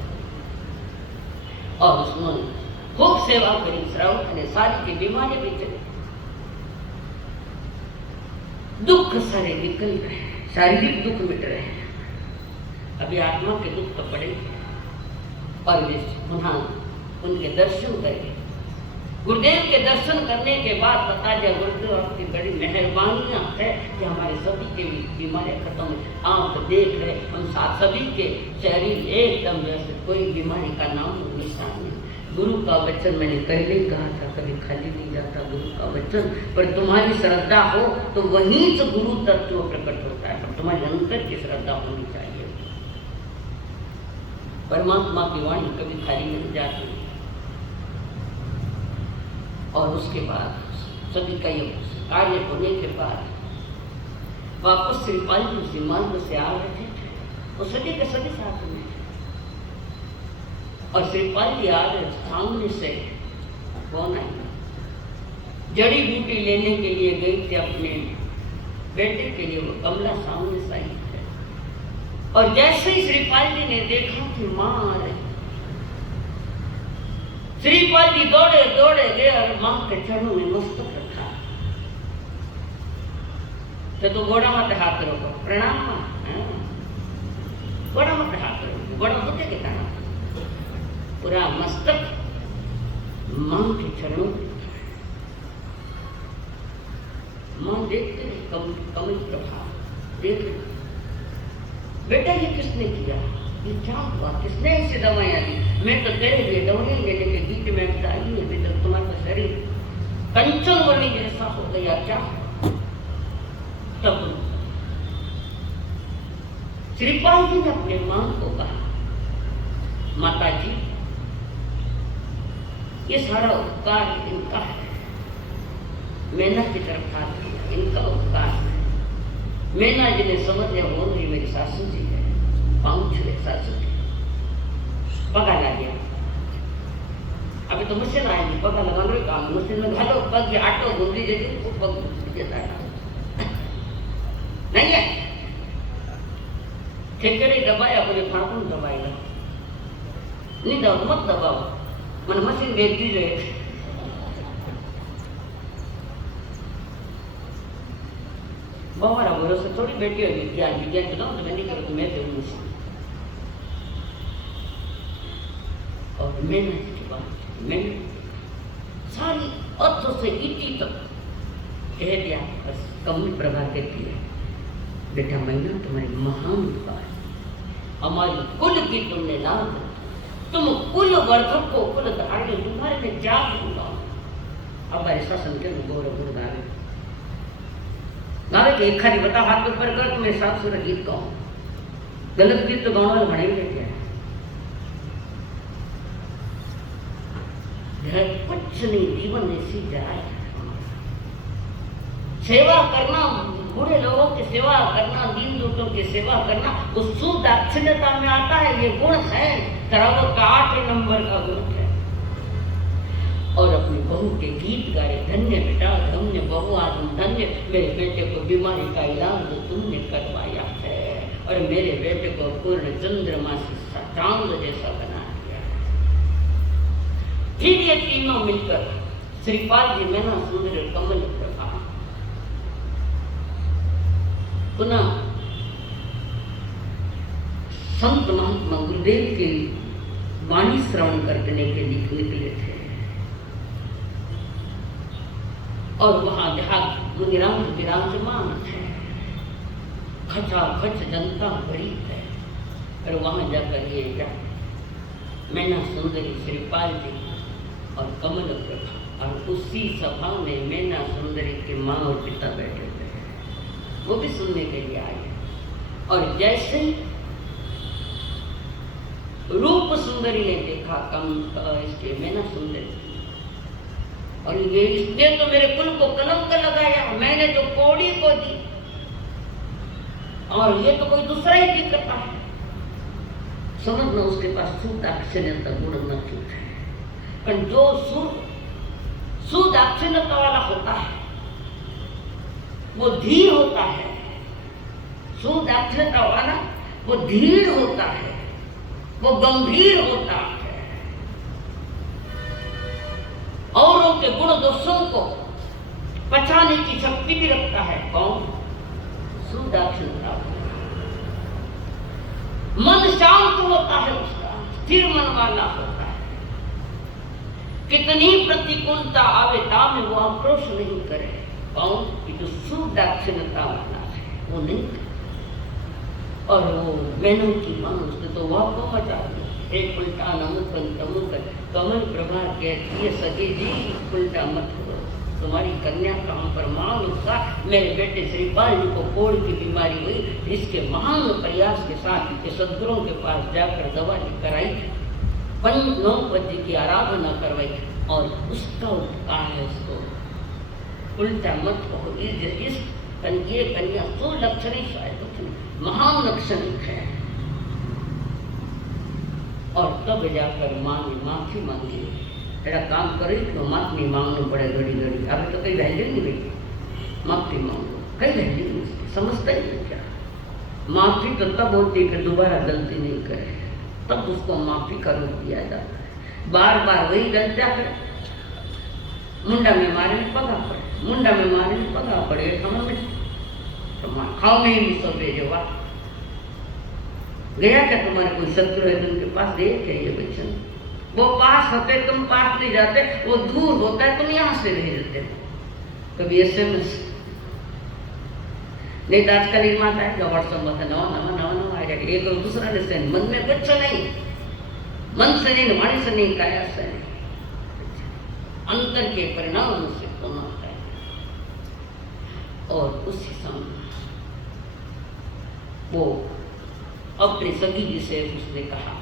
और उसने खूब सेवा करी, श्रावक ने सारी की बीमारियां भी चली, दुख सारे निकल गए, शारीरिक दुख मिट रहे हैं, अभी आत्मा के दुख तो पड़ेंगे। और पुनः उनके दर्शन करें। गुरुदेव के दर्शन करने के बाद बता दिया गुरुदेव आपकी बड़ी मेहरबानियां है कि हमारे सभी के बीमारियां खत्म हुई। आप देख रहे हम सभी के शरीर एकदम वैसे, कोई बीमारी का नाम निशान नहीं। गुरु का वचन मैंने पहले ही कहा था, कभी खाली नहीं जाता गुरु का वचन। पर तुम्हारी श्रद्धा हो तो वहीं से गुरु तत्व प्रकट होता है, पर तुम्हारे अंतर की श्रद्धा होनी चाहिए। परमात्मा की वाणी कभी खाली नहीं जाती। और उसके बाद सभी का ये कार्य होने के बाद वापस श्रीपाल जी उसी मार्ग से आ रहे थे, वो सभी के सभी साथ में। और श्रीपाल जी आ रहे सामने से कौन आई? जड़ी बूटी लेने के लिए गई थी अपने बेटे के लिए, वो कमला सामने से आई है। और जैसे ही श्रीपाल जी ने देखा कि माँ आ रही, श्रीपाल जी दौड़े दौड़े गए और मां के चरणों में मस्तक रखा। तो गोड़ा मत हाथ रखो, प्रणाम मां, गोड़ा मत हाथ रखो, गोड़ा होते के कारण पूरा मस्तक मां के चरणों में। मां देखते कमल प्रभाव देख, बेटा ये किसने किया? ये क्या हुआ? किसने ऐसी दवाइयाँ दी? मैं तो तेरे लिए दवाइयाँ लेने के बीच में बताई है, अभी तक तुम्हारा शरीर कंचन वर्णी जैसा हो गया क्या? तब श्रीपाल जी ने अपने मां को कहा, माता जी ये सारा उपकार इनका है, मैना की तरफ हाथ किया, इनका उपकार है। मैना जिन्हें समझ लिया बोल रही मेरी सासू जी है, पाँव छुए सासू जी, पगा ला गया। अभी तो मशीन आएगी, पगा लगाने का काम, मशीन में घालो पग या आटो गुंदी जैसे वो पग देता है नहीं है। ठेकेरे दबाया बोले फाटून दबाएगा नहीं, दबाओ मत दबाओ, मन मशीन भेज दीजिए। हमारा भरोसा थोड़ी बैठी होगी, ज्ञान विज्ञान बताऊँ तो मैं नहीं करूँ, मैं करूँ मशीन। और मेहनत की बात, मैंने सारी अर्थ से इति तक कह दिया। बस कमल प्रभा कहती है, बेटा मैना तुम्हारी महान कृपा है, हमारी कुल की तुमने लाभ, तुम कुल वर्धक को कुल धारण, तुम्हारे में जाग दूंगा। अब ऐसा संख्या में गौरव गुण गावे गावे के एक खाली बता हाथ के ऊपर कर, मैं साफ सुर गीत गाऊं, गलत गीत तो गाँव वाले घड़े लेके आए, कुछ नहीं, जीवन ऐसी जाए। सेवा करना, बुरे लोगों की सेवा करना, दीन दुखियों की सेवा करना, उस सुदाक्षिण्यता में आता है। ये गुण है, तरावत का 8 नंबर का गुण है। और अपनी बहू के गीत गाए, धन्य बेटा धन्य बहू, आज धन्य, मेरे बेटे को बीमारी का इलाज तुमने करवाया है, और मेरे बेटे को पूर्ण चंद्रमा से चांद जैसा बना दिया। फिर ये तीनों मिलकर श्रीपाल जी मैना सुंदर कमल प्रभा पुनः संत महात्मा गुरुदेव की वाणी श्रवण करने के लिए निकले थे। और वहां जहां मुनिराम विराजमान है, खचाखच जनता बड़ी है, और वहां जाकर ये क्या मैना सुंदरी श्रीपाल जी और कमल प्रभा, और उसी सभा में मैना सुंदरी के माँ और पिता बैठे थे, वो भी सुनने के लिए आए। और जैसे ही रूप सुंदरी ने देखा इसके मैना सुंदरी, और ये इसने तो मेरे कुल को कलंक लगाया, मैंने तो कौड़ी को दी, और ये तो कोई दूसरा ही दिख रहा है। समझना उसके पास सुदाक्षिण्यता गुण न है, पर जो सुदाक्षिण्यता वाला होता है वो धीर होता है, सुदाक्षिण्यता वाला वो धीर होता है, वो गंभीर होता है, औरों के गुण दोषों को पचाने की शक्ति भी रखता है। कौन? सुदाक्षिण्यता। मन शांत होता है उसका, स्थिर मन वाला होता है, कितनी प्रतिकूलता आवे तामे वो आक्रोश नहीं करे। कौन? कि जो सुदाक्षिण्यता वाला है वो नहीं करे। और वो मैनों की मां उसने तो वह को मचा दिया, एक उल्टा नमुकन तमुकन। कमल प्रभा कहती है, सगे जी उल्टा मत हो, तुम्हारी कन्या का हम पर मान उसका, मेरे बेटे श्रीपाल जी को कोढ़ की बीमारी हुई, इसके महान प्रयास के साथ ये सदगुरुओं के पास जाकर दवा लेकर आई, पंचनौपति की आराधना करवाई, और उसका उपकार है। उसको उल्टा मत हो, इस कन्या तो लक्षणी शायद महान लक्षणिक है। और तब जाकर माँ ने माफी मांगी, तेरा काम करे तो माफी मांगना पड़े घड़ी घड़ी, अभी तो कहीं वैल्यू नहीं गई, माफी मांगो, कहीं वैल्यू नहीं, समझता ही नहीं क्या। माफी तो तब होती है कि दोबारा गलती नहीं करे, तब उसको माफी का रूप दिया जाता है। बार बार वही गलतियां करे, मुंडा में मारे पगा पड़े, मुंडा में मारे पगा पड़े, हम तो खाओ में भी सब भेजो। गया क्या तुम्हारे कोई शत्रु है तुमके पास? गए क्या ये बच्चन? वो पास होते तुम पास नहीं जाते, वो दूर होता है तुम यहाँ से नहीं जाते। कभी SMS नहीं तो आजकल एक माता है जो व्हाट्सएप में नवा आ जाएगा, एक और दूसरा ने सेंड, मन में कुछ नहीं, मन से नहीं, वाणी से नहीं, काया से नहीं, अंतर के परिणाम से होना है। और उसी समय वो अपनी सगी जी से उसने कहा,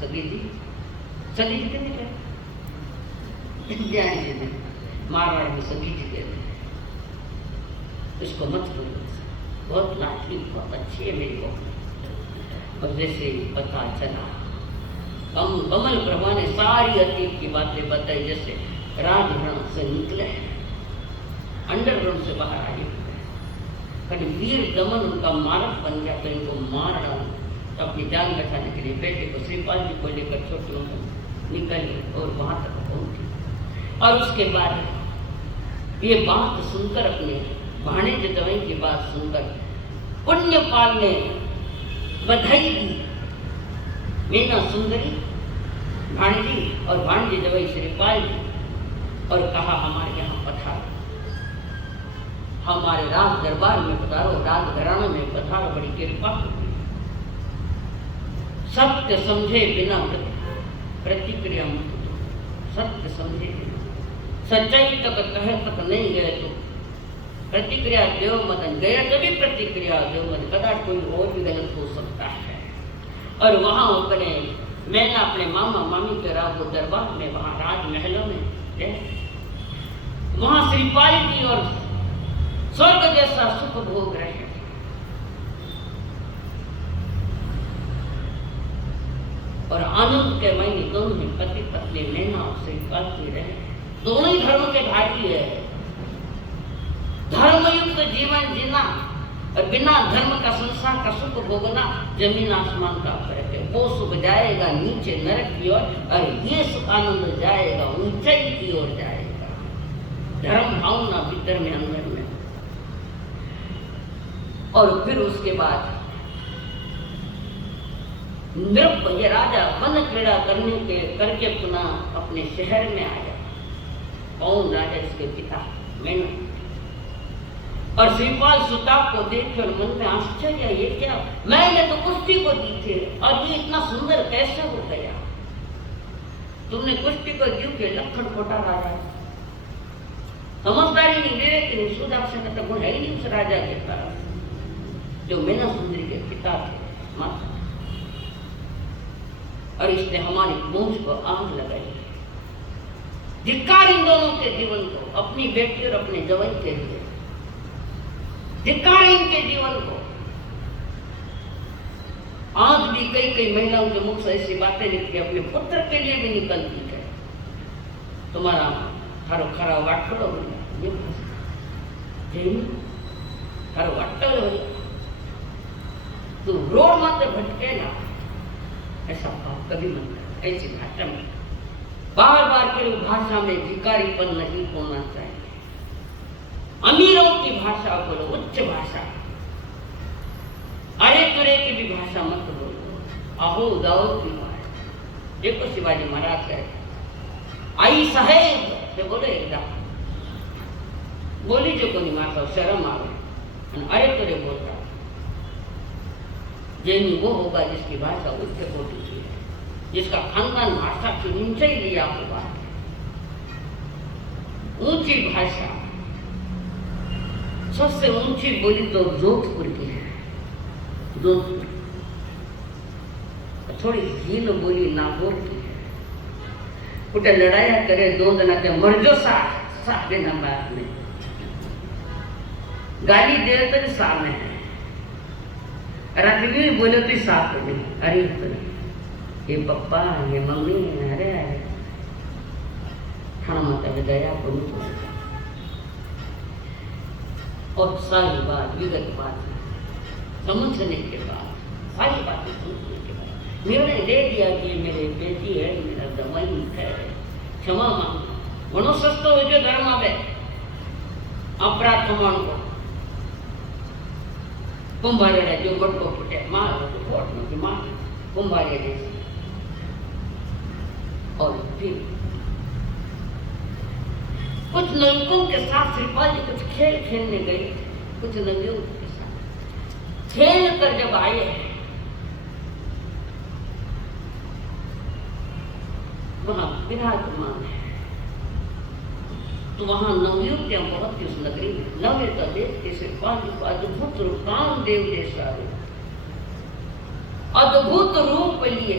सगी जी कहते मारवाड़ में सभी जगह में, इसको मत बोलो, बहुत लाडली बहुत अच्छी है मेरी बहू। और जैसे पता चला कमल प्रभा ने सारी अतीत की बातें बताई, जैसे राजग्रहण से निकले अंडरग्राउंड से बाहर आए, कभी वीर दमन उनका मारक बन गया तो इनको मार डाला। तो अपनी जान बचाने के लिए बेटे को श्रीपाल जी को लेकर छोटी उम्र निकली और वहां तक पहुंची। और उसके बाद ये बात सुनकर, अपने भाणेज दवाई की बात सुनकर पुण्यपाल ने बधाई दी मीना सुंदरी भाणजी और भाणजी दवाई श्रीपाल जी, और कहा हमारे यहाँ पधारो, हमारे राज दरबार में पधारो, राज घराना में पधारो, बड़ी कृपा। सत्य समझे बिना प्रतिक्रिया मत दो, सत्य समझे बिना, सच्चाई तक कहे तक नहीं गए तो प्रतिक्रिया देव मत, गए तभी प्रतिक्रिया देव मत, कदाच कोई और भी गलत हो सकता है। और वहां अपने मैंने अपने मामा मामी के राज दरबार में, वहां राजमहलों में वहां श्रीपाल जी और स्वर्ग जैसा सुख भोग रहे हैं। और आनंद के महीने दोनों में पति पत्नी मैना और श्रीपाल जी रहे, दोनों ही धर्म के भागी है। धर्मयुक्त जीवन जीना और बिना धर्म का संसार का सुख भोगना जमीन आसमान का फर्क है। वो सुख जाएगा नीचे नरक की ओर, और ये सुख आनंद जाएगा ऊंचाई की ओर जाएगा। धर्म भावना भीतर में अंदर में। और फिर उसके बाद नृप ये राजा वन क्रीड़ा करके पुनः अपने शहर में आया। कौन राजा? इसके पिता मैंने। और श्रीपाल सुताप को देखकर मन में आश्चर्य, ये क्या, मैंने तो कुश्ती को दी थी और ये इतना सुंदर कैसे हो गया? तुमने कुश्ती को जीव के लखन खोटा राजा, समझदारी नहीं, विवेक नहीं, सुदाक्षण का गुण है ही नहीं उस राजा के पास जो मीना सुंदरी के पिता थे, माता। और इसने हमारी मूंछ को आग लगाई। धिक्कार इन दोनों के जीवन को, अपनी बेटी और अपने जवाई के लिए, धिक्कार इनके जीवन को। आज भी कई कई महिलाओं के मुख से ऐसी बातें निकलती, अपने पुत्र के लिए भी निकलती है। तुम्हारा थारो खरा वाटलो हो गया, थारो वाटलो हो गया, तू रोड मत भटके ना, ऐसा भाव कभी मत कर। ऐसी भाषा में बार बार के भाषा में भिखारीपन नहीं होना चाहिए। अमीरों की भाषा बोलो, उच्च भाषा, अरे तुरे की भी भाषा मत बोलो, अहो दाओ की भाषा। देखो शिवाजी महाराज है, आई साहेब से बोले एकदम बोली जो कोई माता शर्म आवे, अरे तुरे बोलता जैनी वो होगा जिसकी भाषा उच्च कोटि की है, जिसका खानदान भाषा की ऊंचाई लिया हुआ है। ऊंची भाषा सबसे ऊंची बोली तो जोधपुर की है, जोधपुर। थोड़ी हीन बोली नागौर की है। कुटे लड़ाया करे दो जना के मरजो साथ देना बात में, गाली दे तो सामने है, रात्रि बोले तो साथ नहीं, अरे ये पप्पा ये मम्मी अरे खाना मत दया को और सारी बात विगत बात समझने के बाद, सारी बातें समझने के बाद निर्णय ले दिया कि मेरे बेटी है, मेरा दवाई है, क्षमा मांगना। मनुष्यस्थ हो जो धर्म आवे अपराध प्रमाण को कुंभारे जो मट को फुटे मार तो फोट में मार कुंभारे जैसे। और फिर कुछ नवयुवकों के साथ श्रीपाल जी कुछ खेल खेलने गए, कुछ नवयुवकों के साथ खेल कर जब आए वहां विराजमान है, तो वहां नवयुवतियां बहुत ही उस नगरी में नव्यता देखते श्रीपाल जी को अद्भुत रूप, कामदेव जैसा रूप, अद्भुत रूप लिए।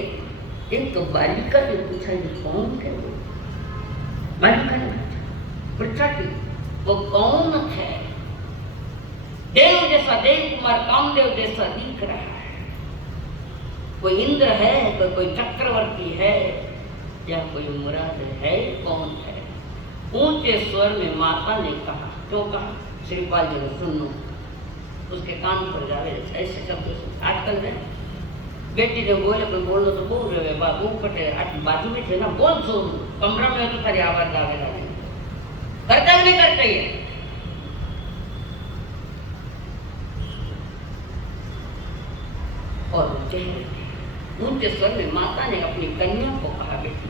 एक तो बालिका ने पूछा ये कौन है? बालिका ने पूछा पृथ्वी वो कौन है? देव जैसा देव कुमार कामदेव जैसा दिख रहा है। कोई इंद्र है तो कोई चक्रवर्ती है या कोई मुराद है? कौन है? ऊंचे स्वर में माता ने कहा। क्यों कहा? श्रीपाल जी ने सुनो, उसके कान पर जावे ऐसे शब्द आजकल है। बेटी ने बोले कोई बोल दो तो बोल रहे बाबू पटे बाजू में थे ना, बोल सुन, कमरा में तो सारी आवाज आवे नहीं करता भी नहीं करते ये। और ऊंचे स्वर में माता ने अपनी कन्या को कहा, बेटी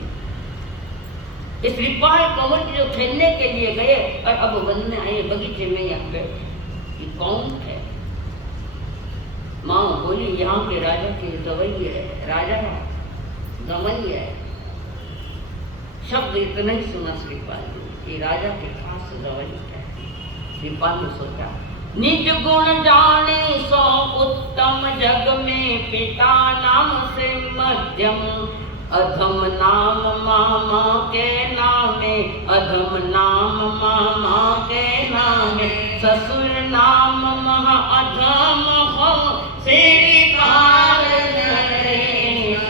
इस श्रीपाल कंवर की जो खेलने के लिए गए और अब वन में आए बगीचे में यहाँ बैठे, ये कौन है? माँ बोली यहाँ के राजा की दवाई है, राजा दवाई है। शब्द इतना ही सुना श्रीपाल जी कि राजा के खास दवाई है। श्रीपाल ने सोचा, निज गुण जाने सो उत्तम जग में, पिता नाम से मध्यम अधम नाम मामा के नामे, अधम नाम मामा के नामे, ससुर नाम महा अधम हो श्रीपाल नरेश।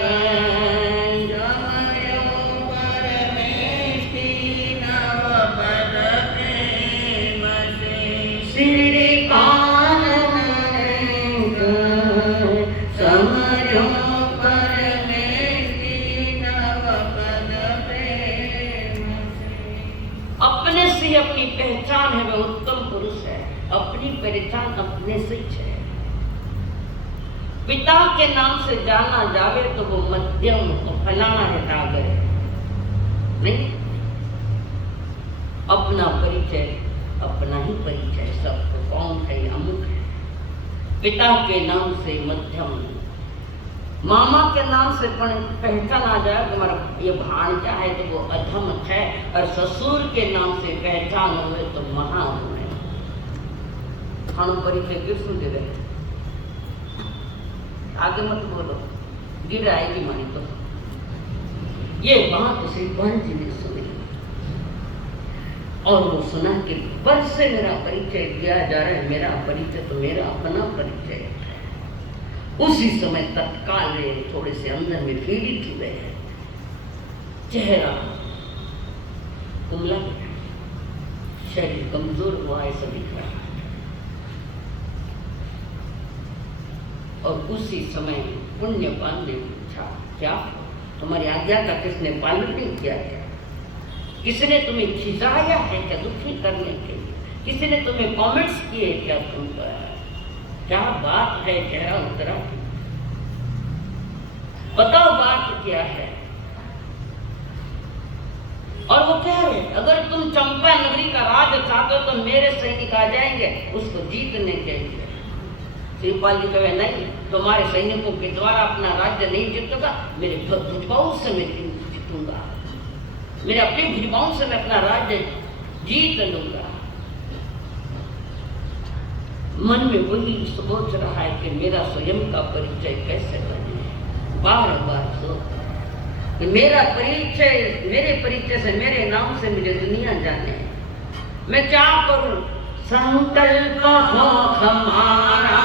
जमयो परमेष्टि नवपद प्रेम से, श्रीपाल नरेश समयो परमेष्टि नवपद प्रेम से। अपने से अपनी पहचान है, वह उत्तम पुरुष है। अपनी पहचान अपने से है। पिता के नाम से जाना जावे तो वो मध्यम को फलाना हटा करे नहीं। अपना परिचय अपना ही परिचय, सबको कौन है? अमुक है। पिता के नाम से मध्यम, मामा के नाम से पहचान आ जाए कि हमारा ये भाणजा है तो वो अधम है, और ससुर के नाम से पहचान हुए तो महान हुए। खानो परिचय किसको दे रहे? आगे मत बोलो, गिर आएगी मानी तो। ये बात श्रीपाल जी ने सुनी और वो सुना कि बस से मेरा परिचय दिया जा रहा है। मेरा परिचय तो मेरा अपना परिचय है। उसी समय तत्काल थोड़े से अंदर में पीड़ित हुए हैं, चेहरा कुमला गया, शरीर कमजोर हुआ ऐसा दिख रहा है। और उसी समय पुण्यपाल ने पूछा, क्या तुम्हारी आज्ञा का किसने पालन नहीं किया है? किसने तुम्हें खिंचाया है क्या दुखी करने के लिए? किसी ने तुम्हें कमेंट्स किए क्या? तुम क्या बात है? चेहरा उतरा, बताओ बात क्या है? और वो कह रहे, अगर तुम चंपा नगरी का राज चाहते हो तो मेरे सैनिक आ जाएंगे उसको जीतने के लिए। श्रीपाल जी कहे, नहीं, तुम्हारे सैनिकों के द्वारा अपना राज्य नहीं जीतूंगा, मेरे भुजबाओं से मैं जीतूंगा, मेरे अपने भुजबाओं से मैं अपना राज्य जीत लूंगा। मन में वही सोच रहा है कि मेरा स्वयं का परिचय कैसे बने। बार बार सोचता कि मेरा परिचय, मेरे परिचय से, मेरे नाम से मुझे दुनिया जाने। मैं क्या करूं? संकल्प हो हमारा